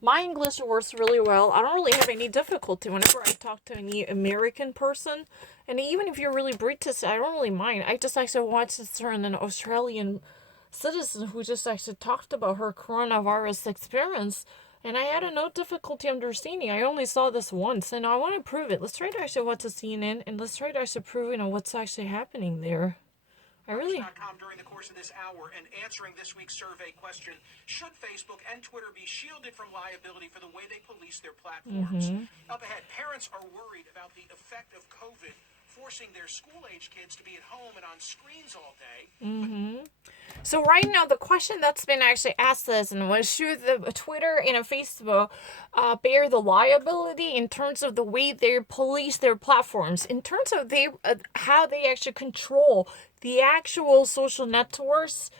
My English works really well. I don't really have any difficulty whenever I talk to any American person. And even if you're really British, I don't really mind. I just actually watched this turn an Australian citizen who just actually talked about her coronavirus experience. And I had no difficulty understanding. I only saw this once, and I want to prove it. Let's try to actually watch the CNN, and let's try to actually prove, what's actually happening there. I really. During the course of this hour and answering this week's survey question, should Facebook and Twitter be shielded from liability for the way they police their platforms? Up ahead, parents are worried about the effect of COVID forcing their school-age kids to be at home and on screens all day. So right now, the question that's been actually asked is, and was should the Twitter and Facebook bear the liability in terms of the way they police their platforms, in terms of how they actually control the actual social networks,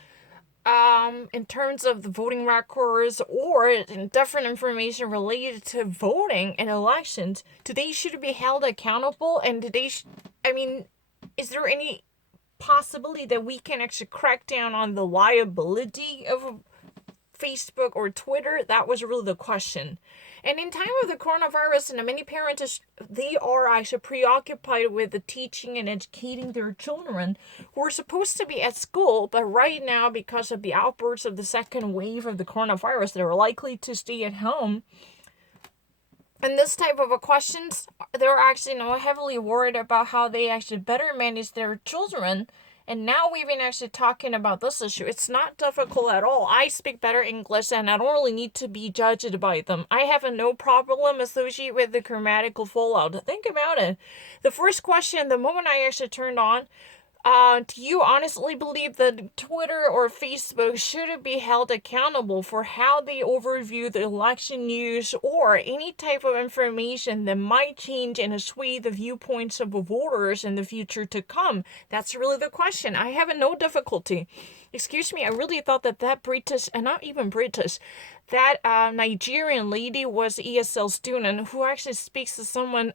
in terms of the voting records or in different information related to voting and elections. Do they should be held accountable, and do they? I mean, is there any possibility that we can actually crack down on the liability of Facebook or Twitter? That was really the question. And in time of the coronavirus, and many parents, they are actually preoccupied with the teaching and educating their children who are supposed to be at school, but right now, because of the outbursts of the second wave of the coronavirus, they're likely to stay at home. And this type of questions, they're actually heavily worried about how they actually better manage their children. And now we've been actually talking about this issue. It's not difficult at all. I speak better English and I don't really need to be judged by them. I have no problem associated with the grammatical fallout. Think about it. The first question, the moment I actually turned on, do you honestly believe that Twitter or Facebook should be held accountable for how they overview the election news or any type of information that might change and sway the viewpoints of voters in the future to come? That's really the question. I have no difficulty. Excuse me, I really thought that British, and not even British, that Nigerian lady was ESL student who actually speaks to someone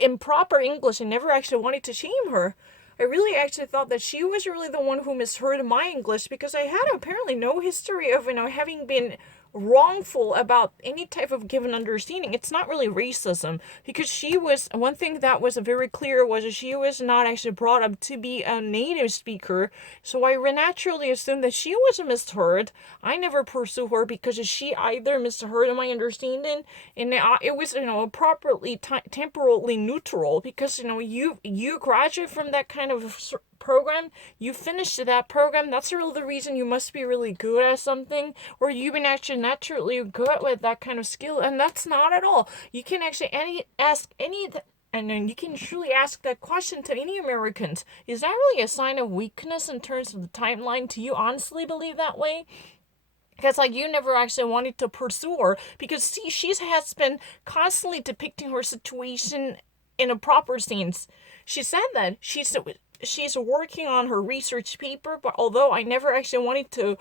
in proper English and never actually wanted to shame her. I really actually thought that she was really the one who misheard my English, because I had apparently no history of, having been wrongful about any type of given understanding. It's not really racism, because she was, one thing that was very clear was that she was not actually brought up to be a native speaker, so I naturally assumed that she was misheard. I never pursue her because she either misheard my understanding, and it was properly temporally neutral, because you graduate from that kind of program, you finish that program, that's really the reason you must be really good at something, or you've been actually naturally good with that kind of skill, and that's not at all. You can actually ask any, and then you can truly ask that question to any Americans. Is that really a sign of weakness in terms of the timeline? Do you honestly believe that way? Because you never actually wanted to pursue her, because she has been constantly depicting her situation in a proper sense. She said that she's working on her research paper, but although I never actually wanted to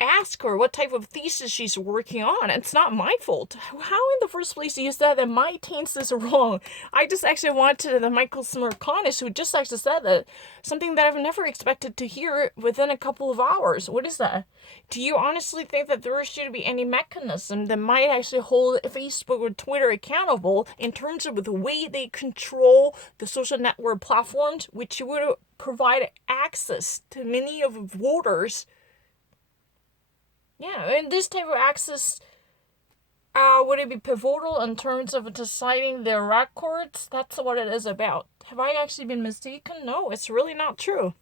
ask her what type of thesis she's working on, it's not my fault. How in the first place you said that my tense is wrong? I just actually wanted the Michael Smirkanis, who just actually said that, something that I've never expected to hear within a couple of hours. What is that? Do you honestly think that there should be any mechanism that might actually hold Facebook or Twitter accountable in terms of the way they control the social network platforms, which would provide access to many of voters? Yeah, and this type of access, would it be pivotal in terms of deciding their records? That's what it is about. Have I actually been mistaken? No, it's really not true.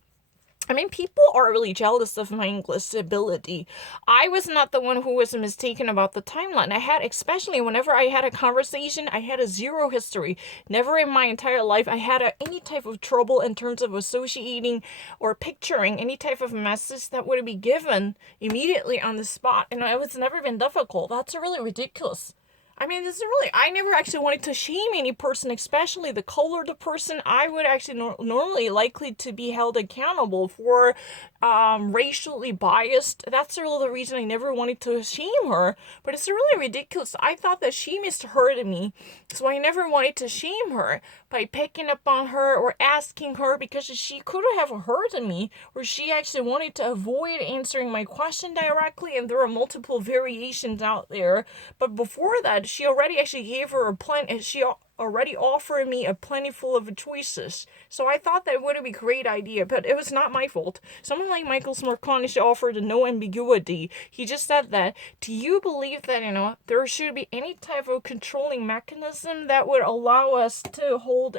I mean, people are really jealous of my English ability. I was not the one who was mistaken about the timeline. Especially whenever I had a conversation, I had a zero history. Never in my entire life I had any type of trouble in terms of associating or picturing any type of message that would be given immediately on the spot. And it was never been difficult. That's really ridiculous. I mean, this is really, I never actually wanted to shame any person, especially the colored person. I would actually normally likely to be held accountable for racially biased. That's really the reason I never wanted to shame her. But it's really ridiculous. I thought that she misheard me, so I never wanted to shame her by picking up on her or asking her because she could have heard me, or she actually wanted to avoid answering my question directly, and there are multiple variations out there. But before that, she already actually gave her a plan. She already offered me a plentiful of choices. So I thought that would be a great idea, but it was not my fault. Someone like Michael Smerconish offered no ambiguity. He just said that, do you believe that, there should be any type of controlling mechanism that would allow us to hold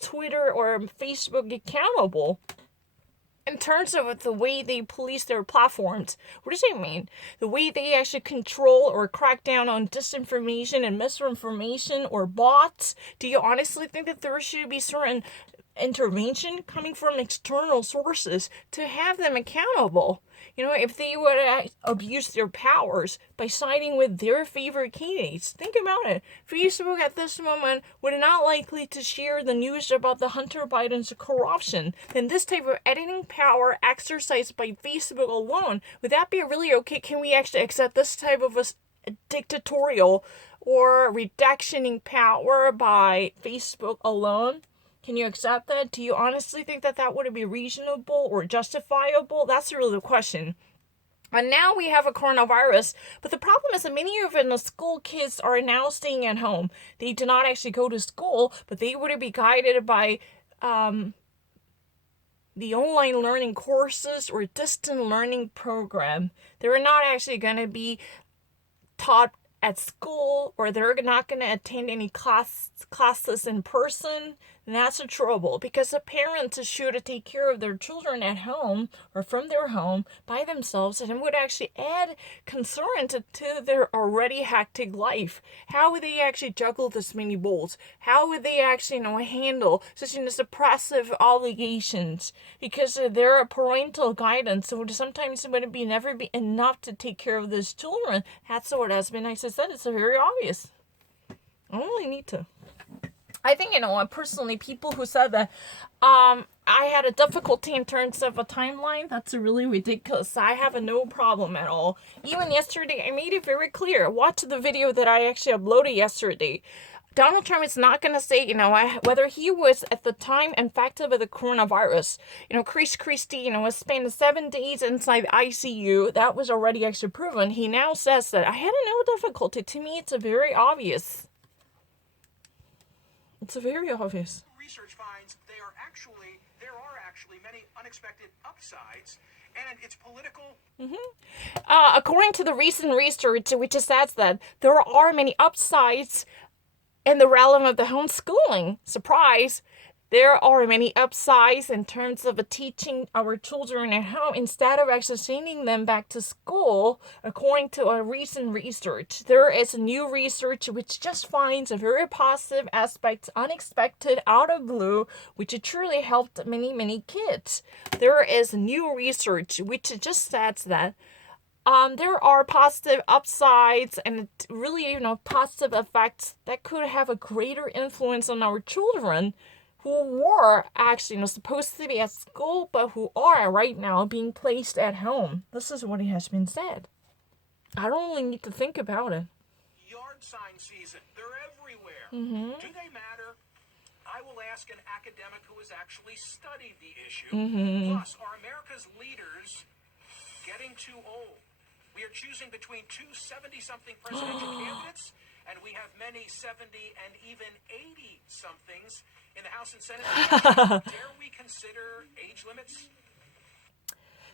Twitter or Facebook accountable? In terms of the way they police their platforms, what does it mean? The way they actually control or crack down on disinformation and misinformation or bots? Do you honestly think that there should be certain intervention coming from external sources to have them accountable? If they would abuse their powers by siding with their favorite candidates, think about it. Facebook at this moment would not likely to share the news about the Hunter Biden's corruption. Then this type of editing power exercised by Facebook alone, would that be really okay? Can we actually accept this type of a dictatorial or reductioning power by Facebook alone? Can you accept that? Do you honestly think that that would be reasonable or justifiable? That's really the question. And now we have a coronavirus, but the problem is that many of the school kids are now staying at home. They do not actually go to school, but they would be guided by the online learning courses or distant learning program. They're not actually going to be taught at school, or they're not going to attend any classes in person. And that's a trouble, because the parents should take care of their children at home or from their home by themselves, and it would actually add concern to their already hectic life. How would they actually juggle this many balls? How would they actually handle such suppressive obligations? Because their parental guidance would sometimes never be enough to take care of these children. That's what has been, as I said, it's very obvious. I don't really need to. I think, personally, people who said that I had a difficulty in terms of a timeline, that's really ridiculous. I have no problem at all. Even yesterday, I made it very clear. Watch the video that I actually uploaded yesterday. Donald Trump is not going to say, whether he was at the time infected with the coronavirus. Chris Christie, was spent 7 days inside the ICU. That was already actually proven. He now says that I had no difficulty. To me, it's very obvious. It's very obvious. Research finds there are actually many unexpected upsides, and it's political. According to the recent research, which says that there are many upsides in the realm of the homeschooling. Surprise! There are many upsides in terms of teaching our children at home instead of actually sending them back to school. According to a recent research, there is new research which just finds a very positive aspect, unexpected, out of blue, which truly helped many, many kids. There is new research which just says that there are positive upsides and really, positive effects that could have a greater influence on our children who were actually supposed to be at school, but who are right now being placed at home. This is what has been said. I don't really need to think about it. Yard sign season. They're everywhere. Do they matter? I will ask an academic who has actually studied the issue. Plus, are America's leaders getting too old? We are choosing between two 70-something presidential candidates, and we have many 70 and even 80-somethings in the House and Senate. Dare we consider age limits?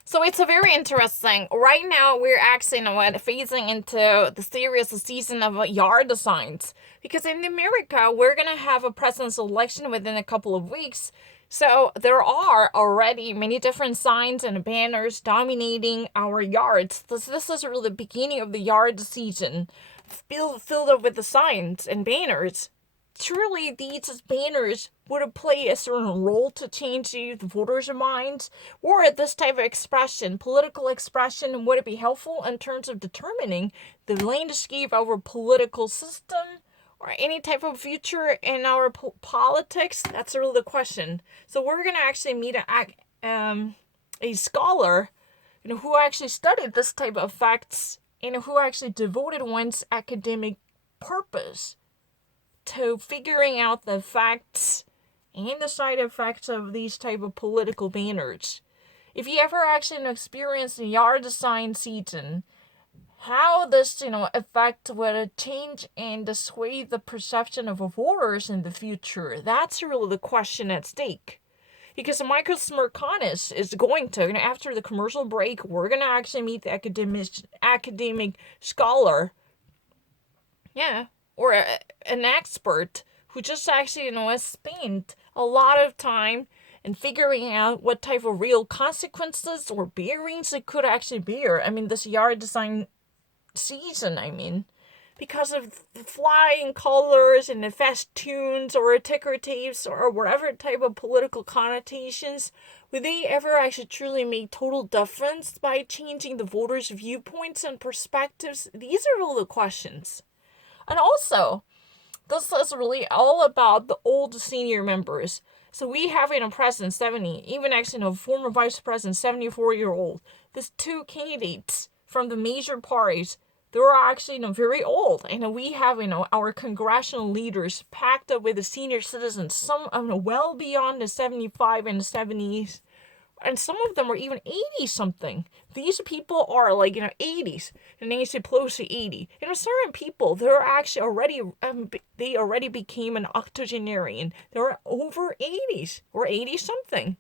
So it's a very interesting. Right now, we're actually phasing into the serious season of yard signs. Because in America, we're going to have a presidential election within a couple of weeks. So there are already many different signs and banners dominating our yards. This is really the beginning of the yard season, filled up with the signs and banners. Truly, these banners would it play a certain role to change the voters' minds? Or this type of expression, political expression, would it be helpful in terms of determining the landscape of our political system? Or any type of future in our politics? That's really the question. So we're going to actually meet a scholar, who actually studied this type of facts and who actually devoted one's academic purpose to figuring out the facts and the side effects of these type of political banners. If you ever actually experience the yard sign season, how this, affect would change and sway the perception of voters in the future? That's really the question at stake. Because Michael Smerconius is going to, after the commercial break, we're going to actually meet the academic scholar. Yeah. Or an expert who just actually, has spent a lot of time in figuring out what type of real consequences or bearings it could actually bear. This yard design season, because of the flying colors and the festoons or decoratives or whatever type of political connotations, would they ever actually truly make total difference by changing the voters' viewpoints and perspectives? These are all the questions. And also, this is really all about the old senior members. So we have a president, 70, even actually a former vice president, 74-year-old. There's two candidates from the major parties. They're actually, very old. And we have, our congressional leaders packed up with the senior citizens, some, well beyond the 75 and the 70s. And some of them are even 80-something. These people are 80s. And Nancy Pelosi, 80. Certain people, they're actually already, they already became an octogenarian. They're over 80s or 80-something.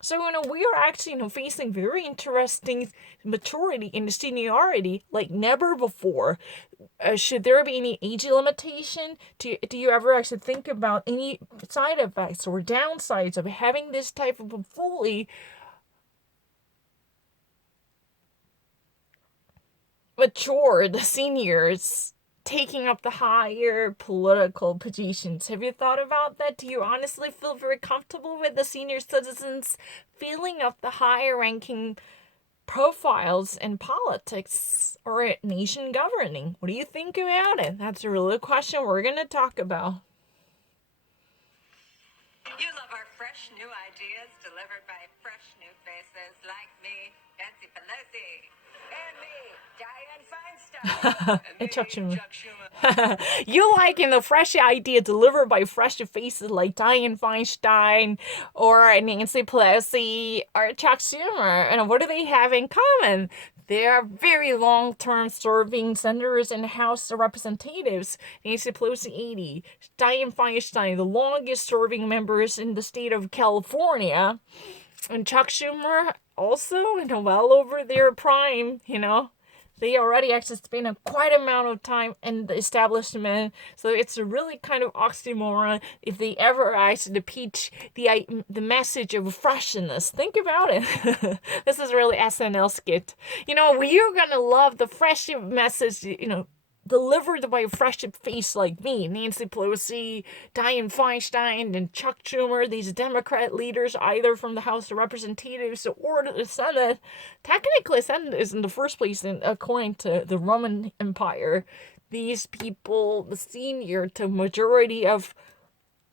So, we are actually, facing very interesting maturity and seniority like never before. Should there be any age limitation? Do you ever actually think about any side effects or downsides of having this type of a fully matured seniors taking up the higher political positions? Have you thought about that? Do you honestly feel very comfortable with the senior citizens feeling up the higher ranking profiles in politics or nation governing? What do you think about it? That's a real question we're going to talk about. You love our fresh new ideas delivered by fresh new faces like me, Nancy Pelosi, and me, Dianne Feinstein, And Chuck Schumer. Chuck Schumer. You liking the fresh idea delivered by fresh faces like Dianne Feinstein or Nancy Pelosi or Chuck Schumer. And what do they have in common? They are very long-term serving senators in the House of Representatives. Nancy Pelosi, 80. Dianne Feinstein, the longest serving members in the state of California. And Chuck Schumer, also, well over their prime, They already actually spent quite amount of time in the establishment, so it's a really kind of oxymoron if they ever actually pitch the message of freshness. Think about it. This is really SNL skit. You're gonna love the fresh message, delivered by a fresh face like me, Nancy Pelosi, Dianne Feinstein, and Chuck Schumer, these Democrat leaders, either from the House of Representatives or the Senate. Technically, Senate is in the first place, according to the Roman Empire. These people, the senior to majority of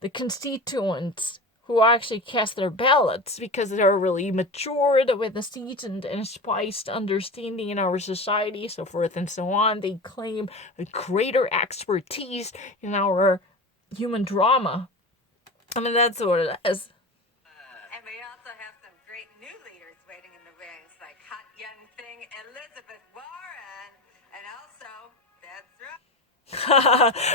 the constituents who actually cast their ballots because they're really matured with a seasoned and spiced understanding in our society, so forth and so on. They claim a greater expertise in our human drama. That's what it is. And we also have some great new leaders waiting in the wings, like hot young thing Elizabeth Warren. And also, that's right.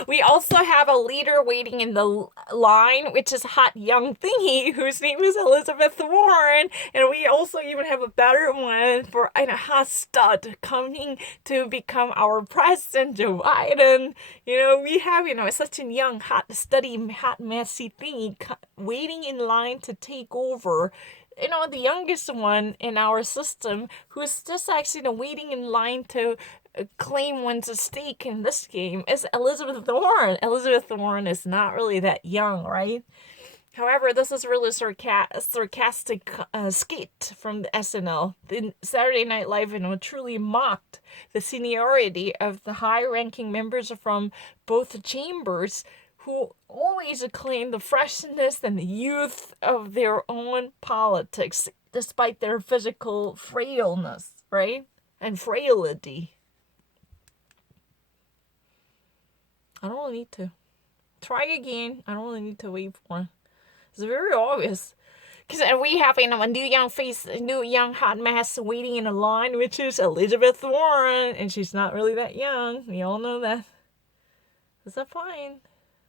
We also have a leader waiting in the line, which is hot young thingy, whose name is Elizabeth Warren. And we also even have a better one for a hot stud coming to become our president, Joe Biden. We have, such a young, hot, hot, messy thingy waiting in line to take over. The youngest one in our system, who's just actually waiting in line to claim one's stake in this game, is Elizabeth Warren. Elizabeth Warren is not really that young, right? However, this is really sarcastic skit from the SNL. The Saturday Night Live, truly mocked the seniority of the high-ranking members from both chambers, who always acclaim the freshness and the youth of their own politics, despite their physical frailness, right? And frailty. I don't really need to. Try again. I don't really need to wait for it. It's very obvious. Because we have a new young hot mess waiting in a line, which is Elizabeth Warren. And she's not really that young. We all know that. Is that fine?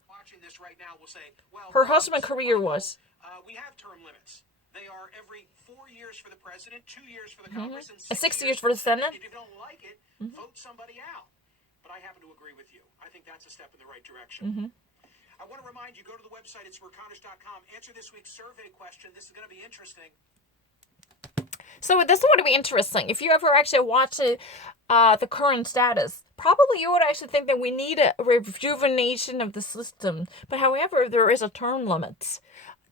Watching this right now will say, well, her husband's career was. We have term limits. They are every 4 years for the president, 2 years for the Congress, and 6 years for the Senate. If you don't like it, vote somebody out. But I happen to agree with you. I think that's a step in the right direction. I want to remind you, go to the website, it's merconish.com. Answer this week's survey question. This is going to be interesting. So this would be interesting. If you ever actually watch the current status, probably you would actually think that we need a rejuvenation of the system. But however, there is a term limit.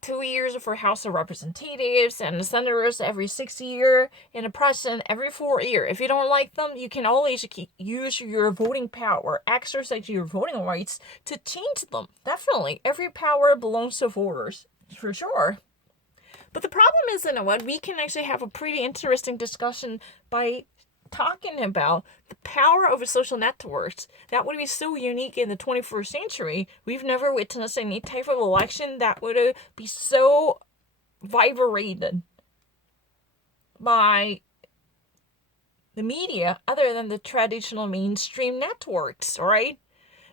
2 years for House of Representatives and the senators every 6 years, and the president every 4 years. If you don't like them, you can always use your voting power, exercise your voting rights to change them. Definitely. Every power belongs to voters, for sure. But the problem is, we can actually have a pretty interesting discussion by talking about the power of social networks. That would be so unique in the 21st century. We've never witnessed any type of election that would be so vibrated by the media other than the traditional mainstream networks, right?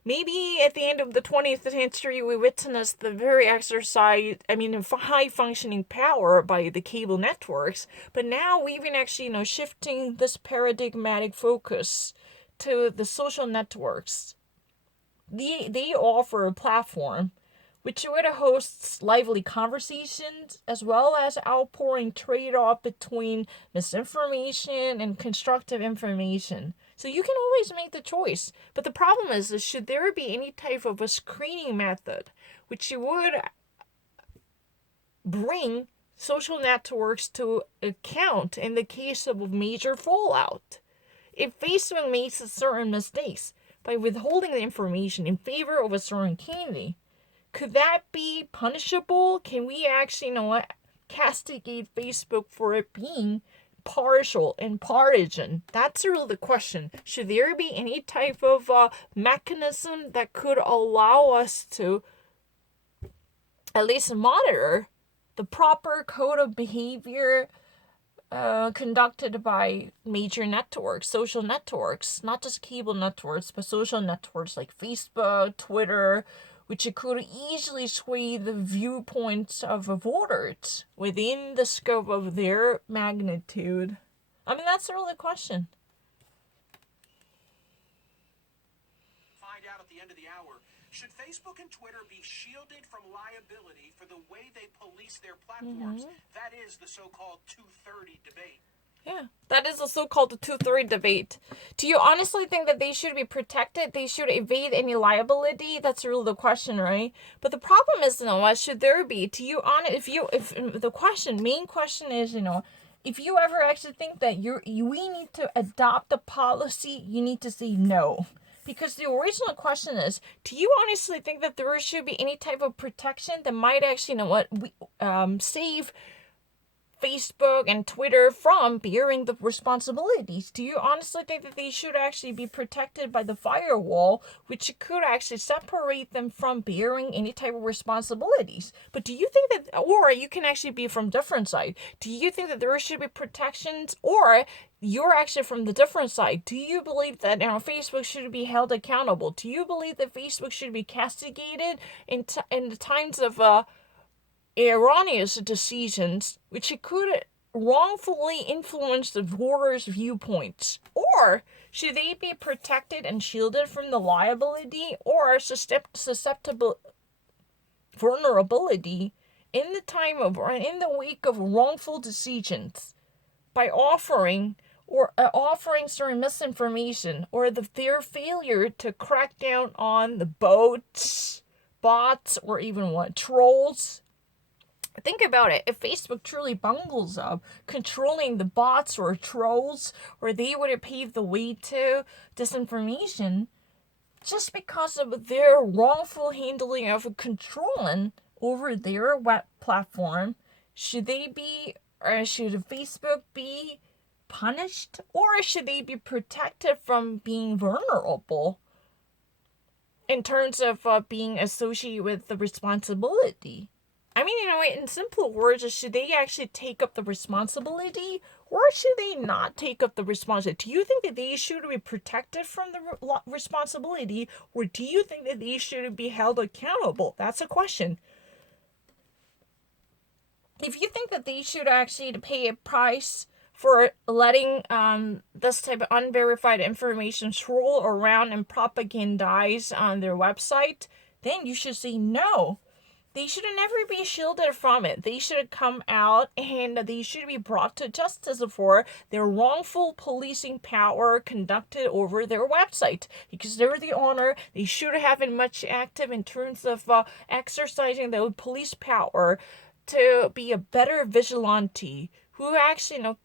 Maybe at the end of the 20th century, we witnessed the very high functioning power by the cable networks. But now we've been actually, shifting this paradigmatic focus to the social networks. They offer a platform which would host lively conversations as well as outpouring trade-off between misinformation and constructive information. So you can always make the choice. But the problem is should there be any type of a screening method which would bring social networks to account in the case of major fallout? If Facebook makes certain mistakes by withholding the information in favor of a certain candidate, could that be punishable? Can we actually, castigate Facebook for it being partial and partisan? That's really the question. Should there be any type of mechanism that could allow us to at least monitor the proper code of behavior conducted by major networks, social networks, not just cable networks, but social networks like Facebook, Twitter, which could easily sway the viewpoints of voters within the scope of their magnitude? That's really the question. Find out at the end of the hour. Should Facebook and Twitter be shielded from liability for the way they police their platforms? That is the so-called 230 debate. Yeah, that is the so-called 230 debate. Do you honestly think that they should be protected? They should evade any liability? That's really the question, right? But the problem is, what should there be? If the main question is, if you ever actually think that we need to adopt a policy, you need to say no. Because the original question is, do you honestly think that there should be any type of protection that might actually, save Facebook and Twitter from bearing the responsibilities? Do you honestly think that they should actually be protected by the firewall, which could actually separate them from bearing any type of responsibilities? But do you think that, or you can actually be from different side, do you think that there should be protections, or you're actually from the different side? Do you believe that Facebook should be held accountable? Do you believe that Facebook should be castigated in the times of erroneous decisions, which could wrongfully influence the voters' viewpoints? Or should they be protected and shielded from the liability or vulnerability in the time of or in the wake of wrongful decisions by offering certain misinformation or their failure to crack down on the bots, or even trolls? think about it. If Facebook truly bungles up controlling the bots or trolls, or they would have paved the way to disinformation just because of their wrongful handling of controlling over their web platform, should they be, or should Facebook be punished, or should they be protected from being vulnerable in terms of being associated with the responsibility? I mean, in simple words, should they actually take up the responsibility, or should they not take up the responsibility? Do you think that they should be protected from the responsibility, or do you think that they should be held accountable? That's a question. If you think that they should actually pay a price for letting this type of unverified information swirl around and propagandize on their website, then you should say no. They should never be shielded from it. They should come out and they should be brought to justice for their wrongful policing power conducted over their website. Because they're the owner, they should have been much active in terms of exercising their police power to be a better vigilante who actually,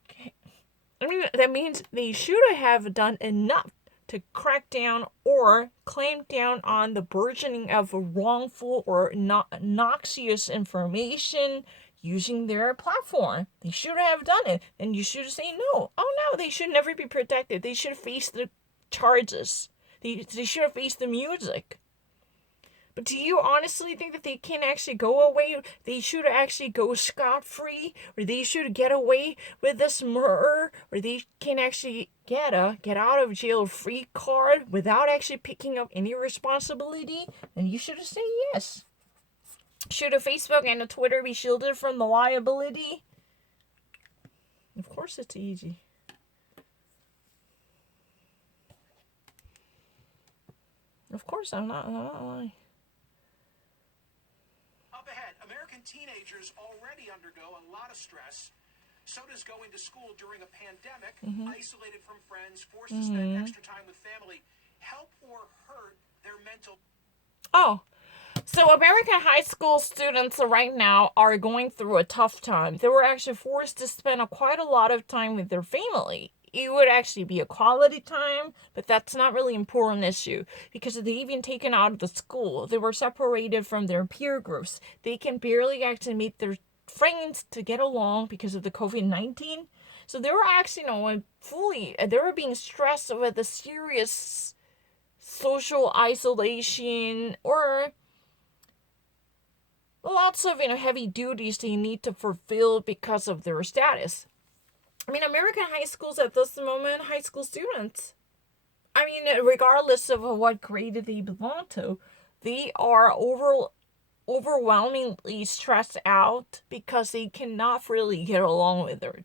that means they should have done enough to crack down or clamp down on the burgeoning of wrongful or noxious information using their platform. They should have done it. And you should say no. Oh no, they should never be protected. They should face the charges. They should have faced the music. But do you honestly think that they can actually go away? They should actually go scot-free, or they should get away with this murder, or they can actually get a get out of jail free card without actually picking up any responsibility? Then you should say yes. Should a Facebook and a Twitter be shielded from the liability? Of course it's easy. Of course I'm not lying. Up ahead, American teenagers already undergo a lot of stress. So does going to school during a pandemic, isolated from friends, forced to spend extra time with family. Help or hurt their mental... Oh, so American high school students right now are going through a tough time. They were actually forced to spend quite a lot of time with their family. It would actually be a quality time, but that's not really an important issue because they've been taken out of the school. They were separated from their peer groups. They can barely actually meet their friends to get along because of the COVID-19. So they were actually, they were being stressed with a serious social isolation or lots of heavy duties they need to fulfill because of their status. I mean, American high schools at this moment, high school students, I mean, regardless of what grade they belong to, they are overwhelmingly stressed out because they cannot really get along with their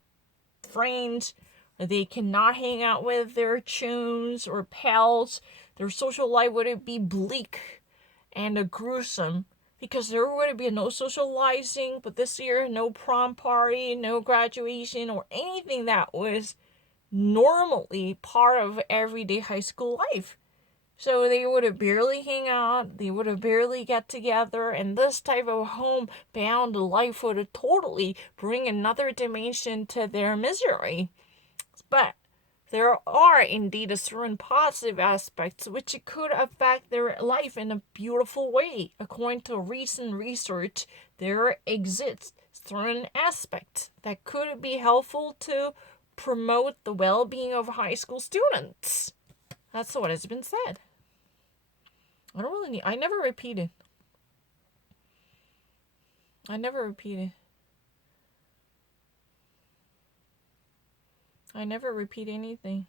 friends. They cannot hang out with their chums or pals. Their social life would be bleak and gruesome because there would be no socializing, but this year, no prom party, no graduation, or anything that was normally part of everyday high school life. So they would have barely hang out, they would have barely get together, and this type of homebound life would have totally bring another dimension to their misery. But there are indeed a certain positive aspects which could affect their life in a beautiful way. According to recent research, there exists certain aspects that could be helpful to promote the well-being of high school students. That's what has been said. I never repeated. I never repeat anything.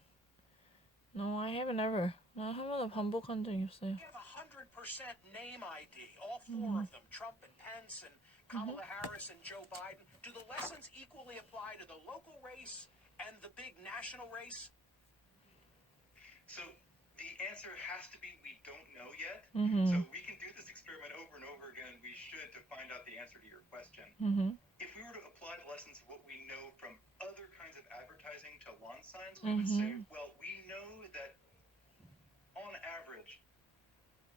No, I haven't ever. 나 한 번도 반복한 적이 없어요. You have 100% name ID, all four of them, Trump and Pence and Kamala Harris and Joe Biden. Do the lessons equally apply to the local race and the big national race? So the answer has to be we don't know yet. So we can do this experiment over and over again. We should to find out the answer to your question. If we were to apply the lessons of what we know from other kinds of advertising to lawn signs, we would say, well, we know that on average,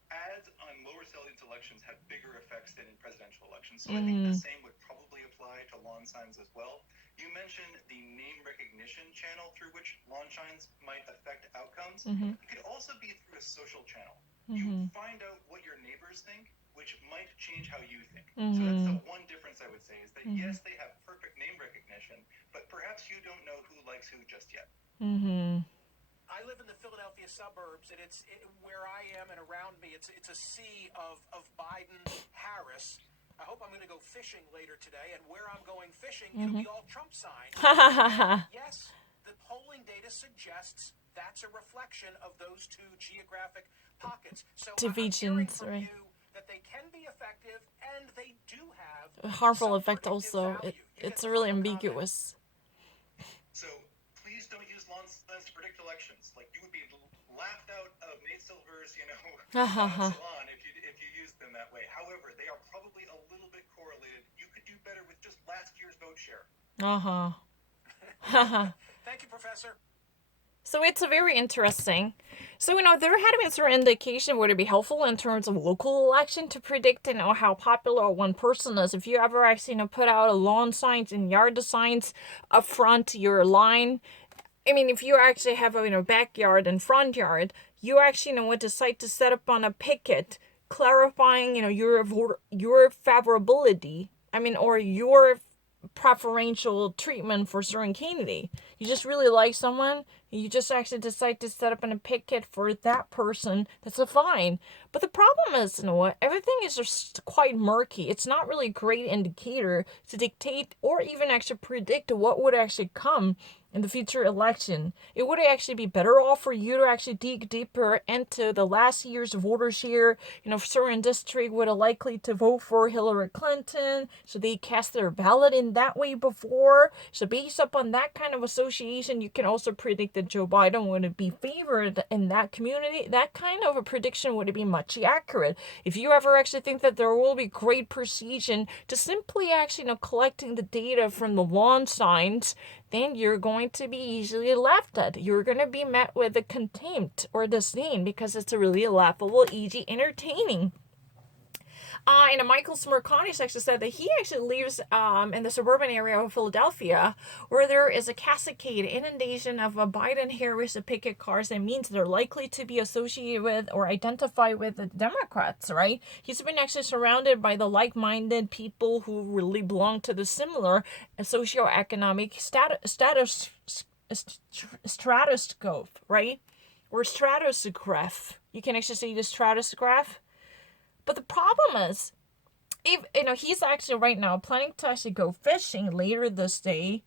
ads on lower salience elections have bigger effects than in presidential elections. So I think the same would probably apply to lawn signs as well. You mentioned the name recognition channel through which lawn signs might affect outcomes. It could also be through a social channel. You find out what your neighbors think, which might change how you think. So that's the one difference I would say, is that yes, they have perfect name recognition, but perhaps you don't know who likes who just yet. I live in the Philadelphia suburbs, and where I am and around me, it's a sea of Biden, Harris. I hope I'm going to go fishing later today, and where I'm going fishing, it'll be all Trump signs. Yes, the polling data suggests that's a reflection of those two geographic pockets. So I'm hearing Divisions, from right? you that they can be effective, and they do have A harmful some effect predictive also. value. You get It's the really final comment. ambiguous. So please don't use lawn signs to predict elections. Like, you would be laughed out of Nate Silver's, salon if you used them that way. However, they are probably a little bit correlated. You could do better with just last year's vote share. Thank you, Professor. So it's a very interesting. So, there had been certain indication would it be helpful in terms of local election to predict, how popular one person is. If you ever actually, put out a lawn signs and yard signs up front your line. I mean, if you actually have a, backyard and front yard, you actually, would decide to set up on a picket clarifying, your favorability. I mean, or your preferential treatment for certain candidate. You just really like someone, you just actually decide to set up in a picket for that person. That's a fine. But the problem is, everything is just quite murky. It's not really a great indicator to dictate or even actually predict what would actually come in the future election. It would actually be better off for you to actually dig deeper into the last year's voter share. Certain district would have likely to vote for Hillary Clinton, so they cast their ballot in that way before. So based upon that kind of association, you can also predict that Joe Biden would be favored in that community. That kind of a prediction would be much accurate. If you ever actually think that there will be great precision to simply actually, collecting the data from the lawn signs, then you're going to be easily laughed at. You're going to be met with a contempt or disdain because it's a really laughable, easy, entertaining. And Michael Smerconish actually said that he actually lives in the suburban area of Philadelphia, where there is a cascade inundation of Biden-Harris picket cars. That means they're likely to be associated with or identified with the Democrats, right? He's been actually surrounded by the like-minded people who really belong to the similar socioeconomic stratoscope, right? Or stratosgraph. You can actually say the stratosgraph. But the problem is, if he's actually right now planning to actually go fishing later this day.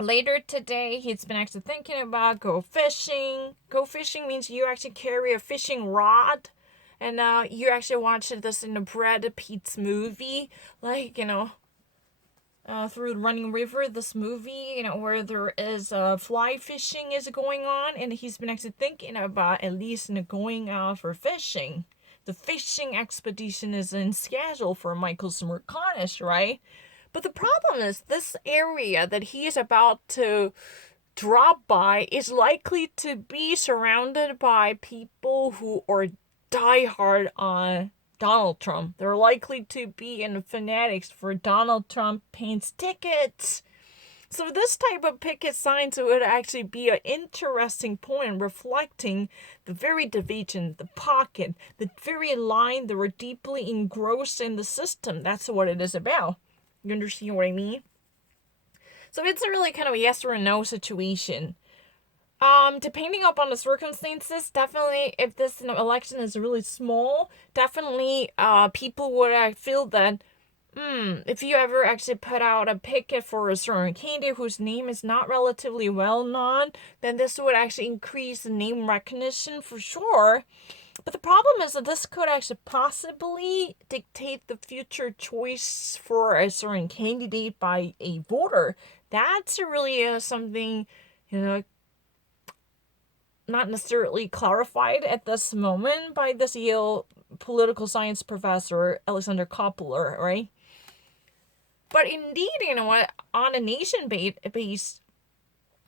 Later today, he's been actually thinking about go fishing. Go fishing means you actually carry a fishing rod, and you actually watch this in the Brad Pitt's movie, like through the Running River, this movie, where there is fly fishing is going on, and he's been actually thinking about at least going out for fishing. The fishing expedition is in schedule for Michael Smerconish, right? But the problem is this area that he is about to drop by is likely to be surrounded by people who are diehard on Donald Trump. They're likely to be in fanatics for Donald Trump paints tickets. So this type of picket signs would actually be an interesting point reflecting the very division, the pocket, the very line that were deeply engrossed in the system. That's what it is about. You understand what I mean? So it's a really kind of a yes or a no situation. Depending upon the circumstances, definitely if this election is really small, definitely people would feel that if you ever actually put out a picket for a certain candidate whose name is not relatively well known, then this would actually increase the name recognition for sure. But the problem is that this could actually possibly dictate the future choice for a certain candidate by a voter. That's really something, not necessarily clarified at this moment by this Yale political science professor, Alexander Koppler, right? But indeed, on a nation-based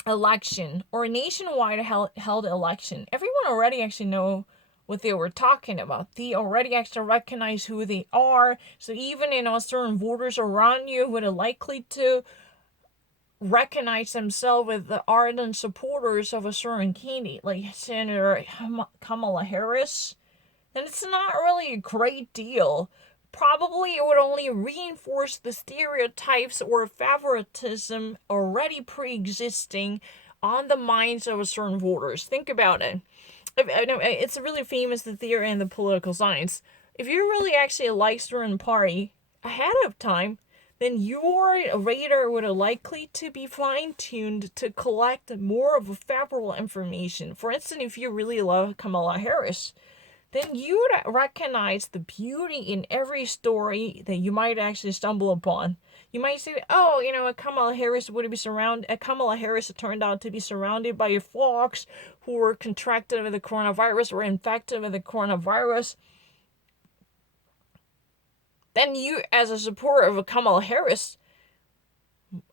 election or a nationwide held election, everyone already actually know what they were talking about. They already actually recognize who they are. So even, certain voters around you who are likely to recognize themselves with the ardent supporters of a certain candidate, like Senator Kamala Harris, then it's not really a great deal. Probably it would only reinforce the stereotypes or favoritism already pre-existing on the minds of certain voters. Think about it. It's a really famous theory in the political science. If you really actually like certain party ahead of time, then your radar would likely to be fine-tuned to collect more of a favorable information. For instance, if you really love Kamala Harris, then you would recognize the beauty in every story that you might actually stumble upon. You might say, oh, Kamala Harris turned out to be surrounded by folks who were contracted with the coronavirus or infected with the coronavirus. Then you, as a supporter of Kamala Harris,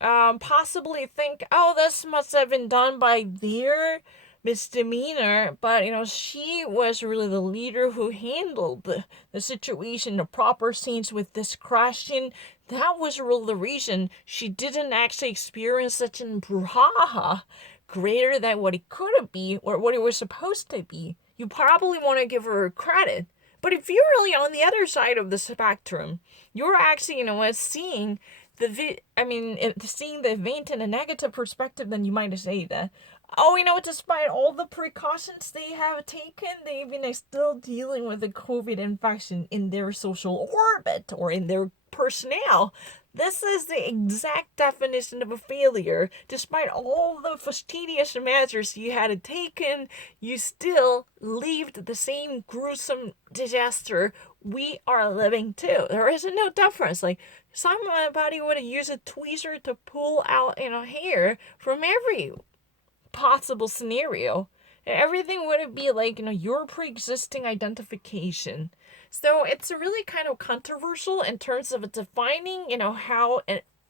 possibly think, oh, this must have been done by their misdemeanor, but she was really the leader who handled the situation, the proper scenes with discretion. That was really the reason she didn't actually experience such an brouhaha greater than what it could have been or what it was supposed to be. You probably want to give her credit. But if you're really on the other side of the spectrum, you're actually, seeing seeing the event in a negative perspective, then you might say that, oh, despite all the precautions they have taken, they've been still dealing with the COVID infection in their social orbit or in their personnel. This is the exact definition of a failure. Despite all the fastidious measures you had taken, you still lived the same gruesome disaster we are living too. There is no difference. Like, somebody would use a tweezer to pull out, hair from every possible scenario. Everything would be like, your pre-existing identification. So it's really kind of controversial in terms of defining, how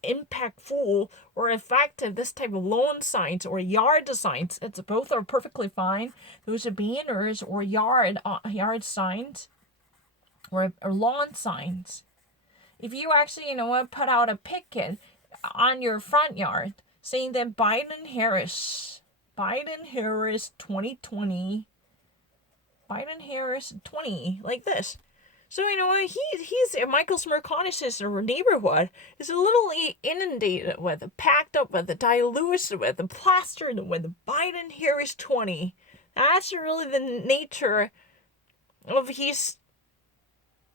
impactful or effective this type of lawn signs or yard signs. It's both are perfectly fine. Those are banners or yard signs or lawn signs. If you actually, put out a picket on your front yard saying that Biden Harris 2020, Biden Harris 20, like this. So, he's Michael Smerconius' neighborhood is a little inundated with, packed up with, diluted with, plastered with Biden Harris 20. That's really the nature of his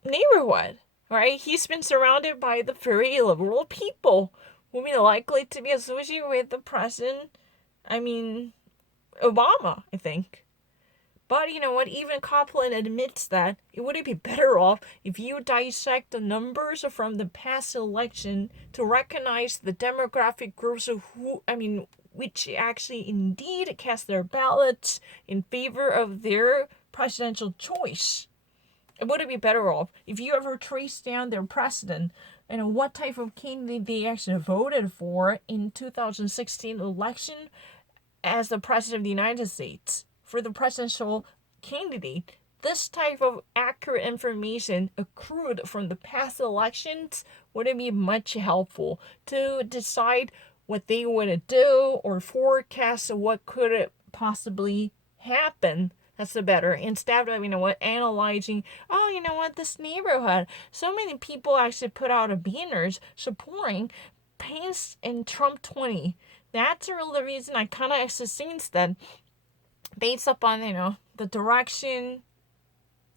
neighborhood, right? He's been surrounded by the very liberal people who will be likely to be associated with the president, Obama, I think. But even Kaplan admits that it would be better off if you dissect the numbers from the past election to recognize the demographic groups of which actually indeed cast their ballots in favor of their presidential choice. It would be better off if you ever trace down their precedent and what type of candidate they actually voted for in 2016 election as the president of the United States. For the presidential candidate, this type of accurate information accrued from the past elections would be much helpful to decide what they would do or forecast what could possibly happen. That's the better. Instead of, analyzing, this neighborhood, so many people actually put out banners supporting Pence and Trump 20. That's really the reason I kind of actually sense that based upon, the direction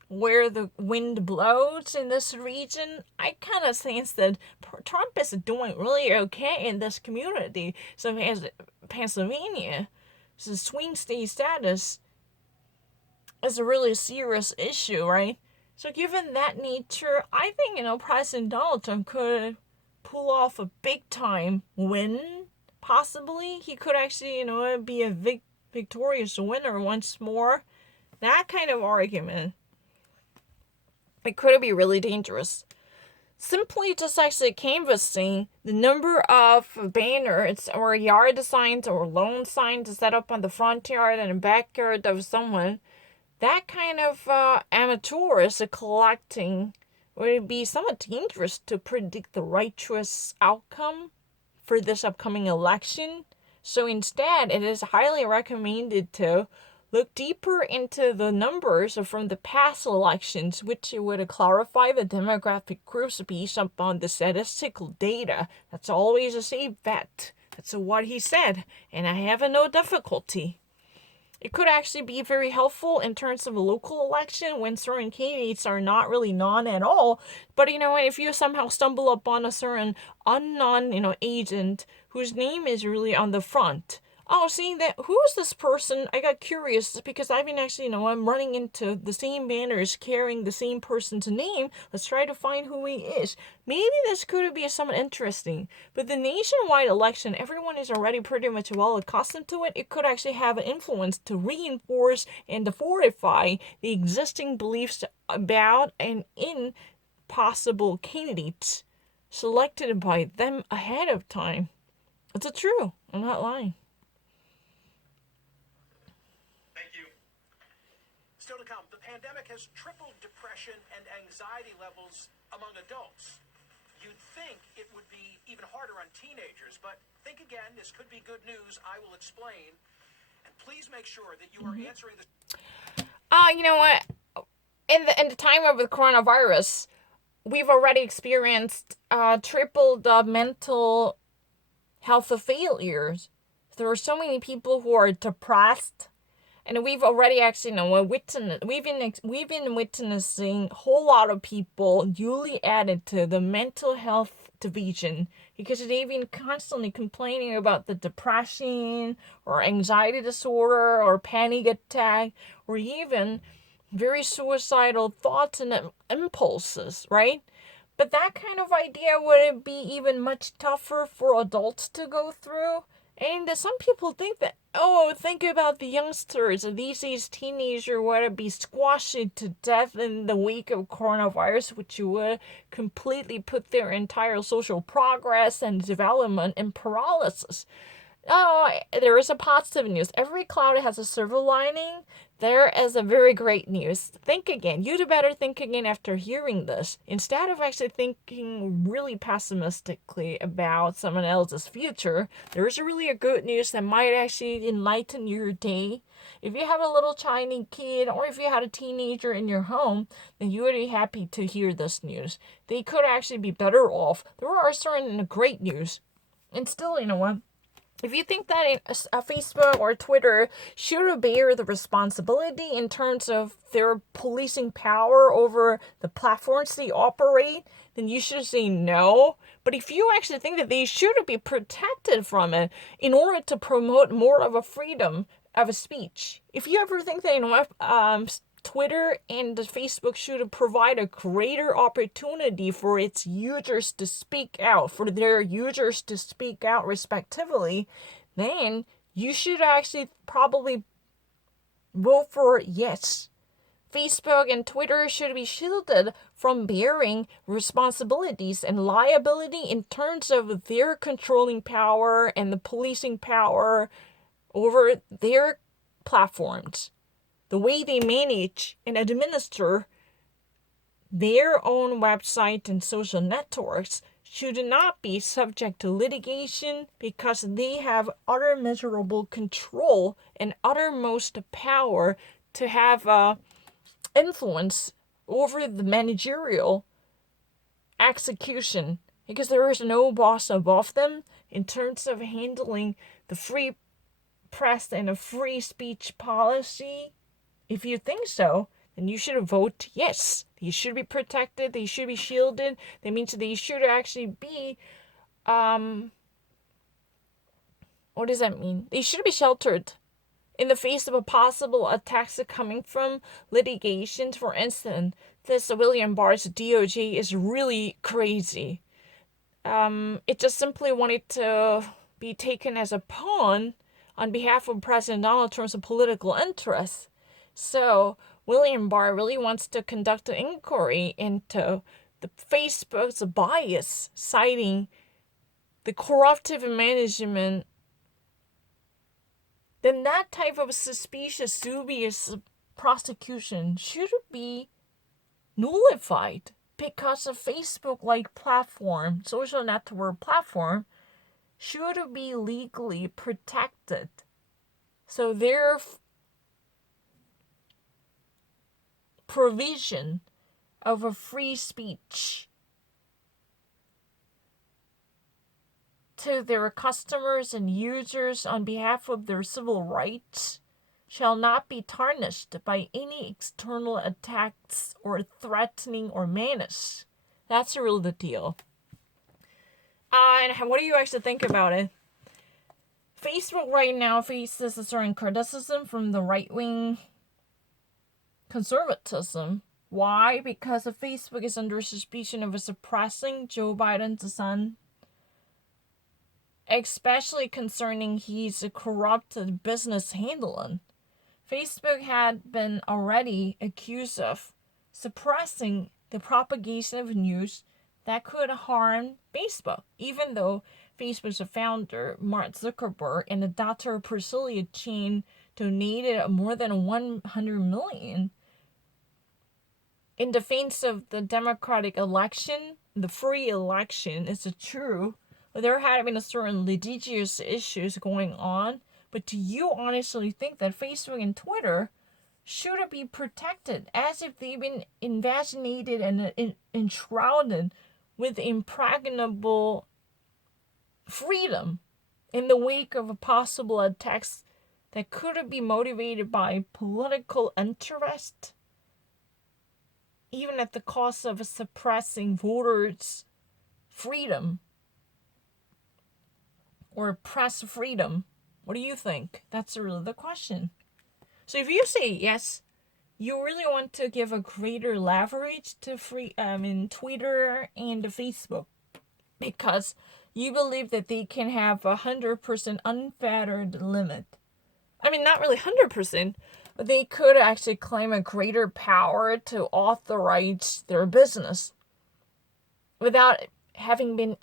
where the wind blows in this region, I kind of sense that Trump is doing really okay in this community. So as Pennsylvania, so swing state status is a really serious issue, right? So given that nature, I think, President Donald Trump could pull off a big time win. Possibly he could actually, be a victorious winner once more. That kind of argument, it could be really dangerous. Simply just actually canvassing the number of banners or yard signs or lawn signs set up on the front yard and backyard of someone that kind of amateurs collecting would be somewhat dangerous to predict the righteous outcome for this upcoming election. So instead, it is highly recommended to look deeper into the numbers from the past elections, which would clarify the demographic groups based upon the statistical data. That's always a safe bet. That's what he said, and I have no difficulty. It could actually be very helpful in terms of a local election when certain candidates are not really known at all. But if you somehow stumble upon a certain unknown, agent whose name is really on the front, oh, seeing that, who is this person? I got curious because I've been actually, I'm running into the same banners carrying the same person's name. Let's try to find who he is. Maybe this could be somewhat interesting. But the nationwide election, everyone is already pretty much well accustomed to it. It could actually have an influence to reinforce and to fortify the existing beliefs about and in possible candidates selected by them ahead of time. It's true. I'm not lying. Still to come, the pandemic has tripled depression and anxiety levels among adults. You'd think it would be even harder on teenagers, but think again, this could be good news. I will explain. And please make sure that you are answering this. You know what? In the time of the coronavirus, we've already experienced tripled mental health failures. There are so many people who are depressed. And we've already actually we've been witnessing a whole lot of people newly added to the mental health division because they've been constantly complaining about the depression or anxiety disorder or panic attack or even very suicidal thoughts and impulses, right? But that kind of idea, would it be even much tougher for adults to go through? And some people think that, think about the youngsters. These teenagers would be squashed to death in the wake of coronavirus, which would completely put their entire social progress and development in paralysis. Oh, there is a positive news. Every cloud has a silver lining. There is a very great news. Think again. You'd better think again after hearing this. Instead of actually thinking really pessimistically about someone else's future, there's really a good news that might actually enlighten your day. If you have a little tiny kid or if you had a teenager in your home, then you would be happy to hear this news. They could actually be better off. There are certain great news. And still, you know what? If you think that Facebook or Twitter should bear the responsibility in terms of their policing power over the platforms they operate, then you should say no. But if you actually think that they should be protected from it in order to promote more of a freedom of a speech, if you ever think that Twitter and Facebook should provide a greater opportunity for its users to speak out, for their users to speak out respectively, then you should actually probably vote for yes. Facebook and Twitter should be shielded from bearing responsibilities and liability in terms of their controlling power and the policing power over their platforms. The way they manage and administer their own website and social networks should not be subject to litigation because they have utter measurable control and uttermost power to have influence over the managerial execution because there is no boss above them in terms of handling the free press and a free speech policy. If you think so, then you should vote yes. They should be protected. They should be shielded. That means they should actually be, what does that mean? They should be sheltered in the face of a possible attacks coming from litigations. For instance, this William Barr's DOJ is really crazy. It just simply wanted to be taken as a pawn on behalf of President Donald Trump's political interests. So William Barr really wants to conduct an inquiry into the Facebook's bias, citing the corruptive management. Then that type of suspicious, dubious prosecution should be nullified because a Facebook-like platform, social network platform, should be legally protected. So their provision of a free speech to their customers and users on behalf of their civil rights shall not be tarnished by any external attacks or threatening or menace. That's really the deal. And what do you actually think about it? Facebook right now faces a certain criticism from the right-wing conservatism. Why? Because Facebook is under suspicion of suppressing Joe Biden's son, especially concerning his corrupted business handling. Facebook had been already accused of suppressing the propagation of news that could harm Facebook, even though Facebook's founder, Mark Zuckerberg, and the daughter Priscilla Chan donated more than $100 million in defense of the democratic election, the free election. Is it true? There had been a certain litigious issues going on, but do you honestly think that Facebook and Twitter should be protected as if they've been invaginated and enshrouded with impregnable freedom in the wake of a possible attacks that could be motivated by political interest, even at the cost of suppressing voters' freedom or press freedom? What do you think? That's really the question. So if you say yes, you really want to give a greater leverage to Twitter and Facebook, because you believe that they can have 100% unfettered limit. I mean, not really 100%, but they could actually claim a greater power to authorize their business without having been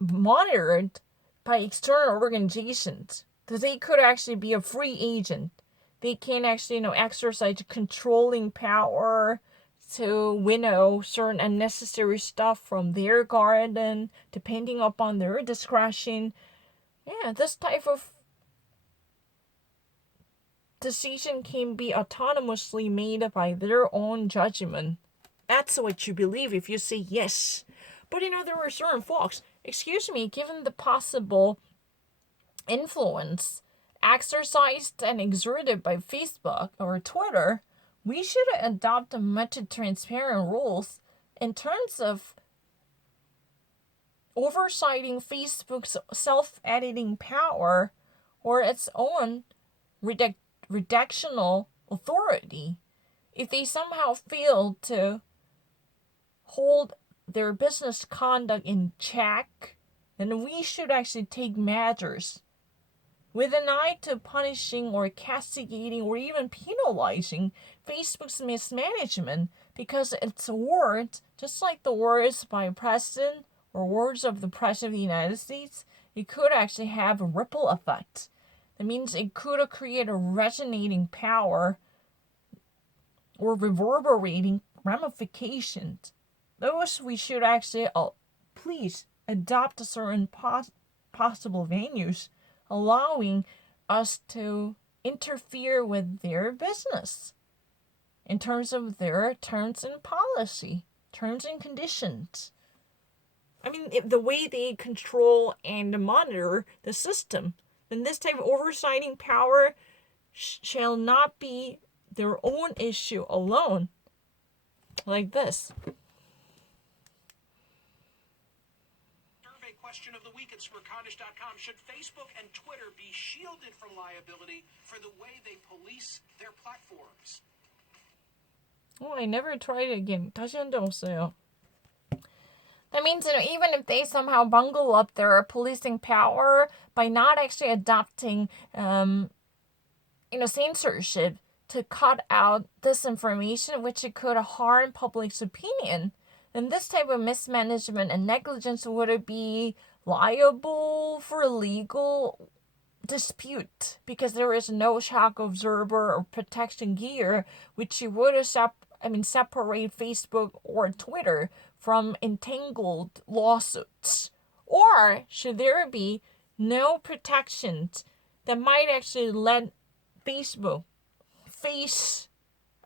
monitored by external organizations. That they could actually be a free agent. They can actually, exercise controlling power to winnow certain unnecessary stuff from their garden, depending upon their discretion. Yeah, this type of decision can be autonomously made by their own judgment. That's what you believe if you say yes. But there were certain folks, excuse me, given the possible influence exercised and exerted by Facebook or Twitter, we should adopt much transparent rules in terms of oversighting Facebook's self-editing power or its own redactional authority. If they somehow fail to hold their business conduct in check, then we should actually take measures with an eye to punishing or castigating or even penalizing Facebook's mismanagement, because its words, just like the words by President or words of the President of the United States, it could actually have a ripple effect. That means it could create a resonating power or reverberating ramifications. Those we should actually please adopt a certain possible venues, allowing us to interfere with their business in terms of their terms and policy, terms and conditions. I mean, the way they control and monitor the system, then this type of oversighting power shall not be their own issue alone, like this. Question of the week at Smirconish.com. Should Facebook and Twitter be shielded from liability for the way they police their platforms? Oh, I never tried it again. 다시 한 적 없어요. That means, even if they somehow bungle up their policing power by not actually adopting, censorship to cut out disinformation, which it could harm public's opinion, then this type of mismanagement and negligence would be liable for legal dispute because there is no shock absorber or protection gear, which you would separate Facebook or Twitter from entangled lawsuits? Or should there be no protections that might actually let Facebook face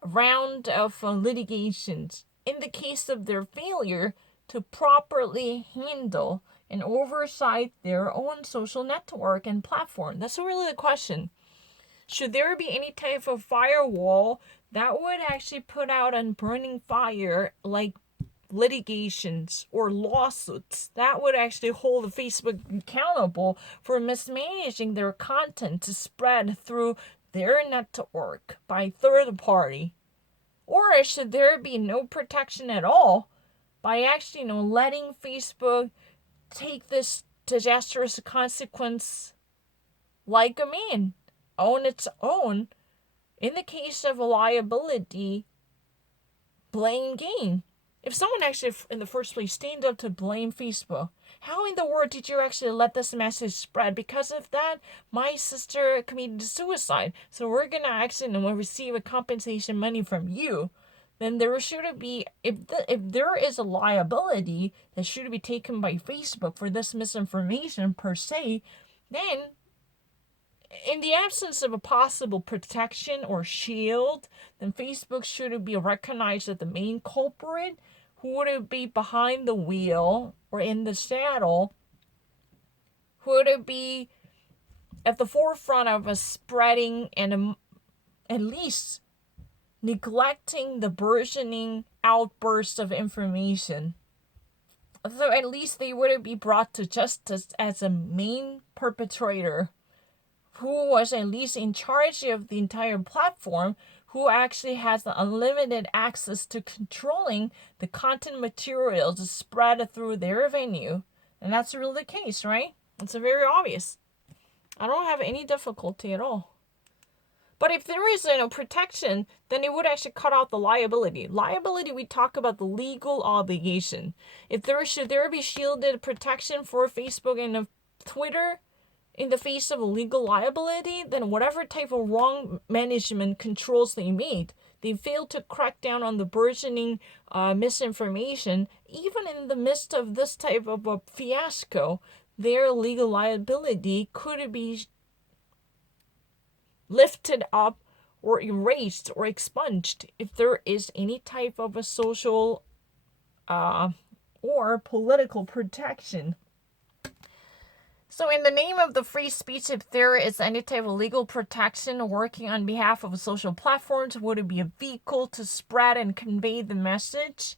a round of litigations in the case of their failure to properly handle and oversight their own social network and platform? That's really the question. Should there be any type of firewall that would actually put out a burning fire, like litigations or lawsuits, that would actually hold Facebook accountable for mismanaging their content to spread through their network by third party? Or should there be no protection at all by actually letting Facebook take this disastrous consequence like a man on its own in the case of a liability blame game? If someone actually in the first place stand up to blame Facebook, how in the world did you actually let this message spread? Because of that, my sister committed suicide, so we're gonna actually receive a compensation money from you. Then there should be, if there is a liability that should be taken by Facebook for this misinformation per se, then in the absence of a possible protection or shield, then Facebook should be recognized as the main culprit who would be behind the wheel or in the saddle, who would be at the forefront of a spreading and at least neglecting the burgeoning outbursts of information. So at least they would be brought to justice as a main perpetrator who was at least in charge of the entire platform, who actually has the unlimited access to controlling the content materials spread through their venue. And that's really the case, right? It's very obvious. I don't have any difficulty at all. But if there is protection, then it would actually cut out the liability. Liability, we talk about the legal obligation. If should there be shielded protection for Facebook and Twitter in the face of legal liability, then whatever type of wrong management controls they made, they failed to crack down on the burgeoning misinformation. Even in the midst of this type of a fiasco, their legal liability could be lifted up or erased or expunged if there is any type of a social or political protection. So in the name of the free speech, if there is any type of legal protection working on behalf of social platforms, would it be a vehicle to spread and convey the message?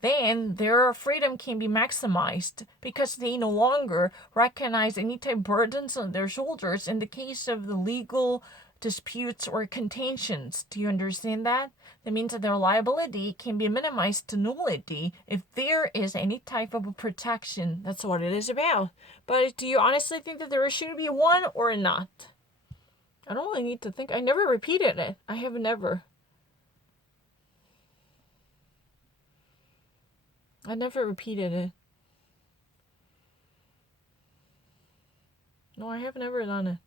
Then their freedom can be maximized because they no longer recognize any type of burdens on their shoulders in the case of the legal disputes or contentions. Do you understand that? That means that their liability can be minimized to nullity if there is any type of a protection. That's what it is about. But do you honestly think that there should be one or not? I don't really need to think. I never repeated it. I have never. I never repeated it. No, I have never done it.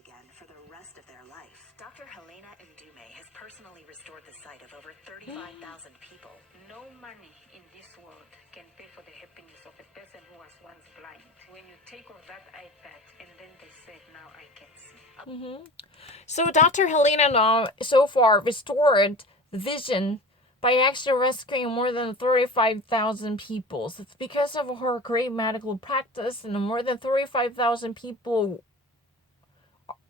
Again for the rest of their life. Dr. Helena Ndume has personally restored the sight of over 35,000 people. No money in this world can pay for the happiness of a person who was once blind. When you take off that iPad and then they said, now I can see. So Dr. Helena so far restored the vision by actually rescuing more than 35,000 people. So it's because of her great medical practice, and more than 35,000 people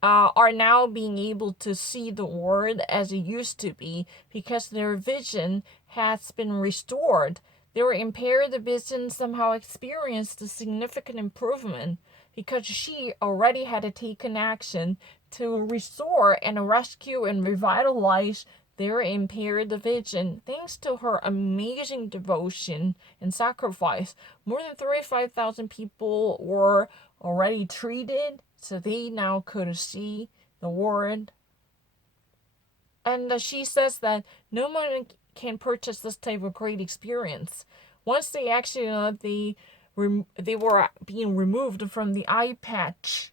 are now being able to see the world as it used to be because their vision has been restored. Their impaired vision somehow experienced a significant improvement because she already had taken action to restore and rescue and revitalize their impaired vision. Thanks to her amazing devotion and sacrifice, more than 35,000 people were already treated, so they now could see the world. And she says that no one can purchase this type of great experience. Once they actually they were being removed from the eye patch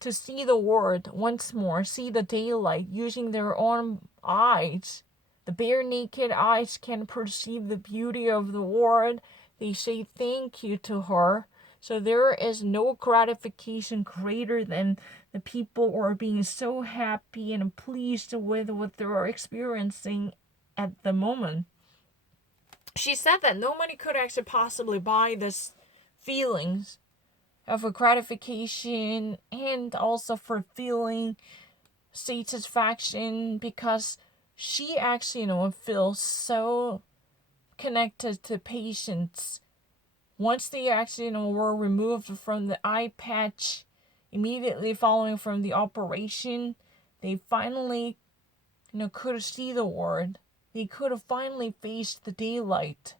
to see the world once more, see the daylight using their own eyes. The bare naked eyes can perceive the beauty of the world. They say thank you to her. So there is no gratification greater than the people who are being so happy and pleased with what they are experiencing at the moment. She said that no money could actually possibly buy this feelings of a gratification and also for feeling satisfaction, because she actually, feels so connected to patients. Once they actually, were removed from the eye patch immediately following from the operation, they finally, could see the world. They could have finally faced the daylight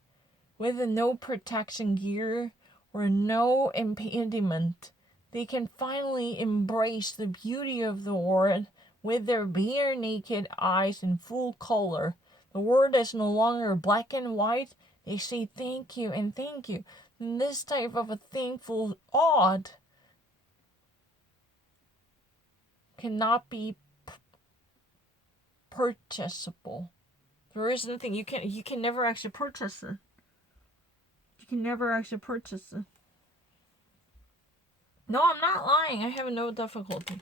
with no protection gear or no impediment. They can finally embrace the beauty of the world with their bare naked eyes in full color. The world is no longer black and white. They say thank you and thank you. And this type of a thankful odd cannot be purchasable. There is nothing you can never actually purchase it. You can never actually purchase it. No, I'm not lying. I have no difficulty.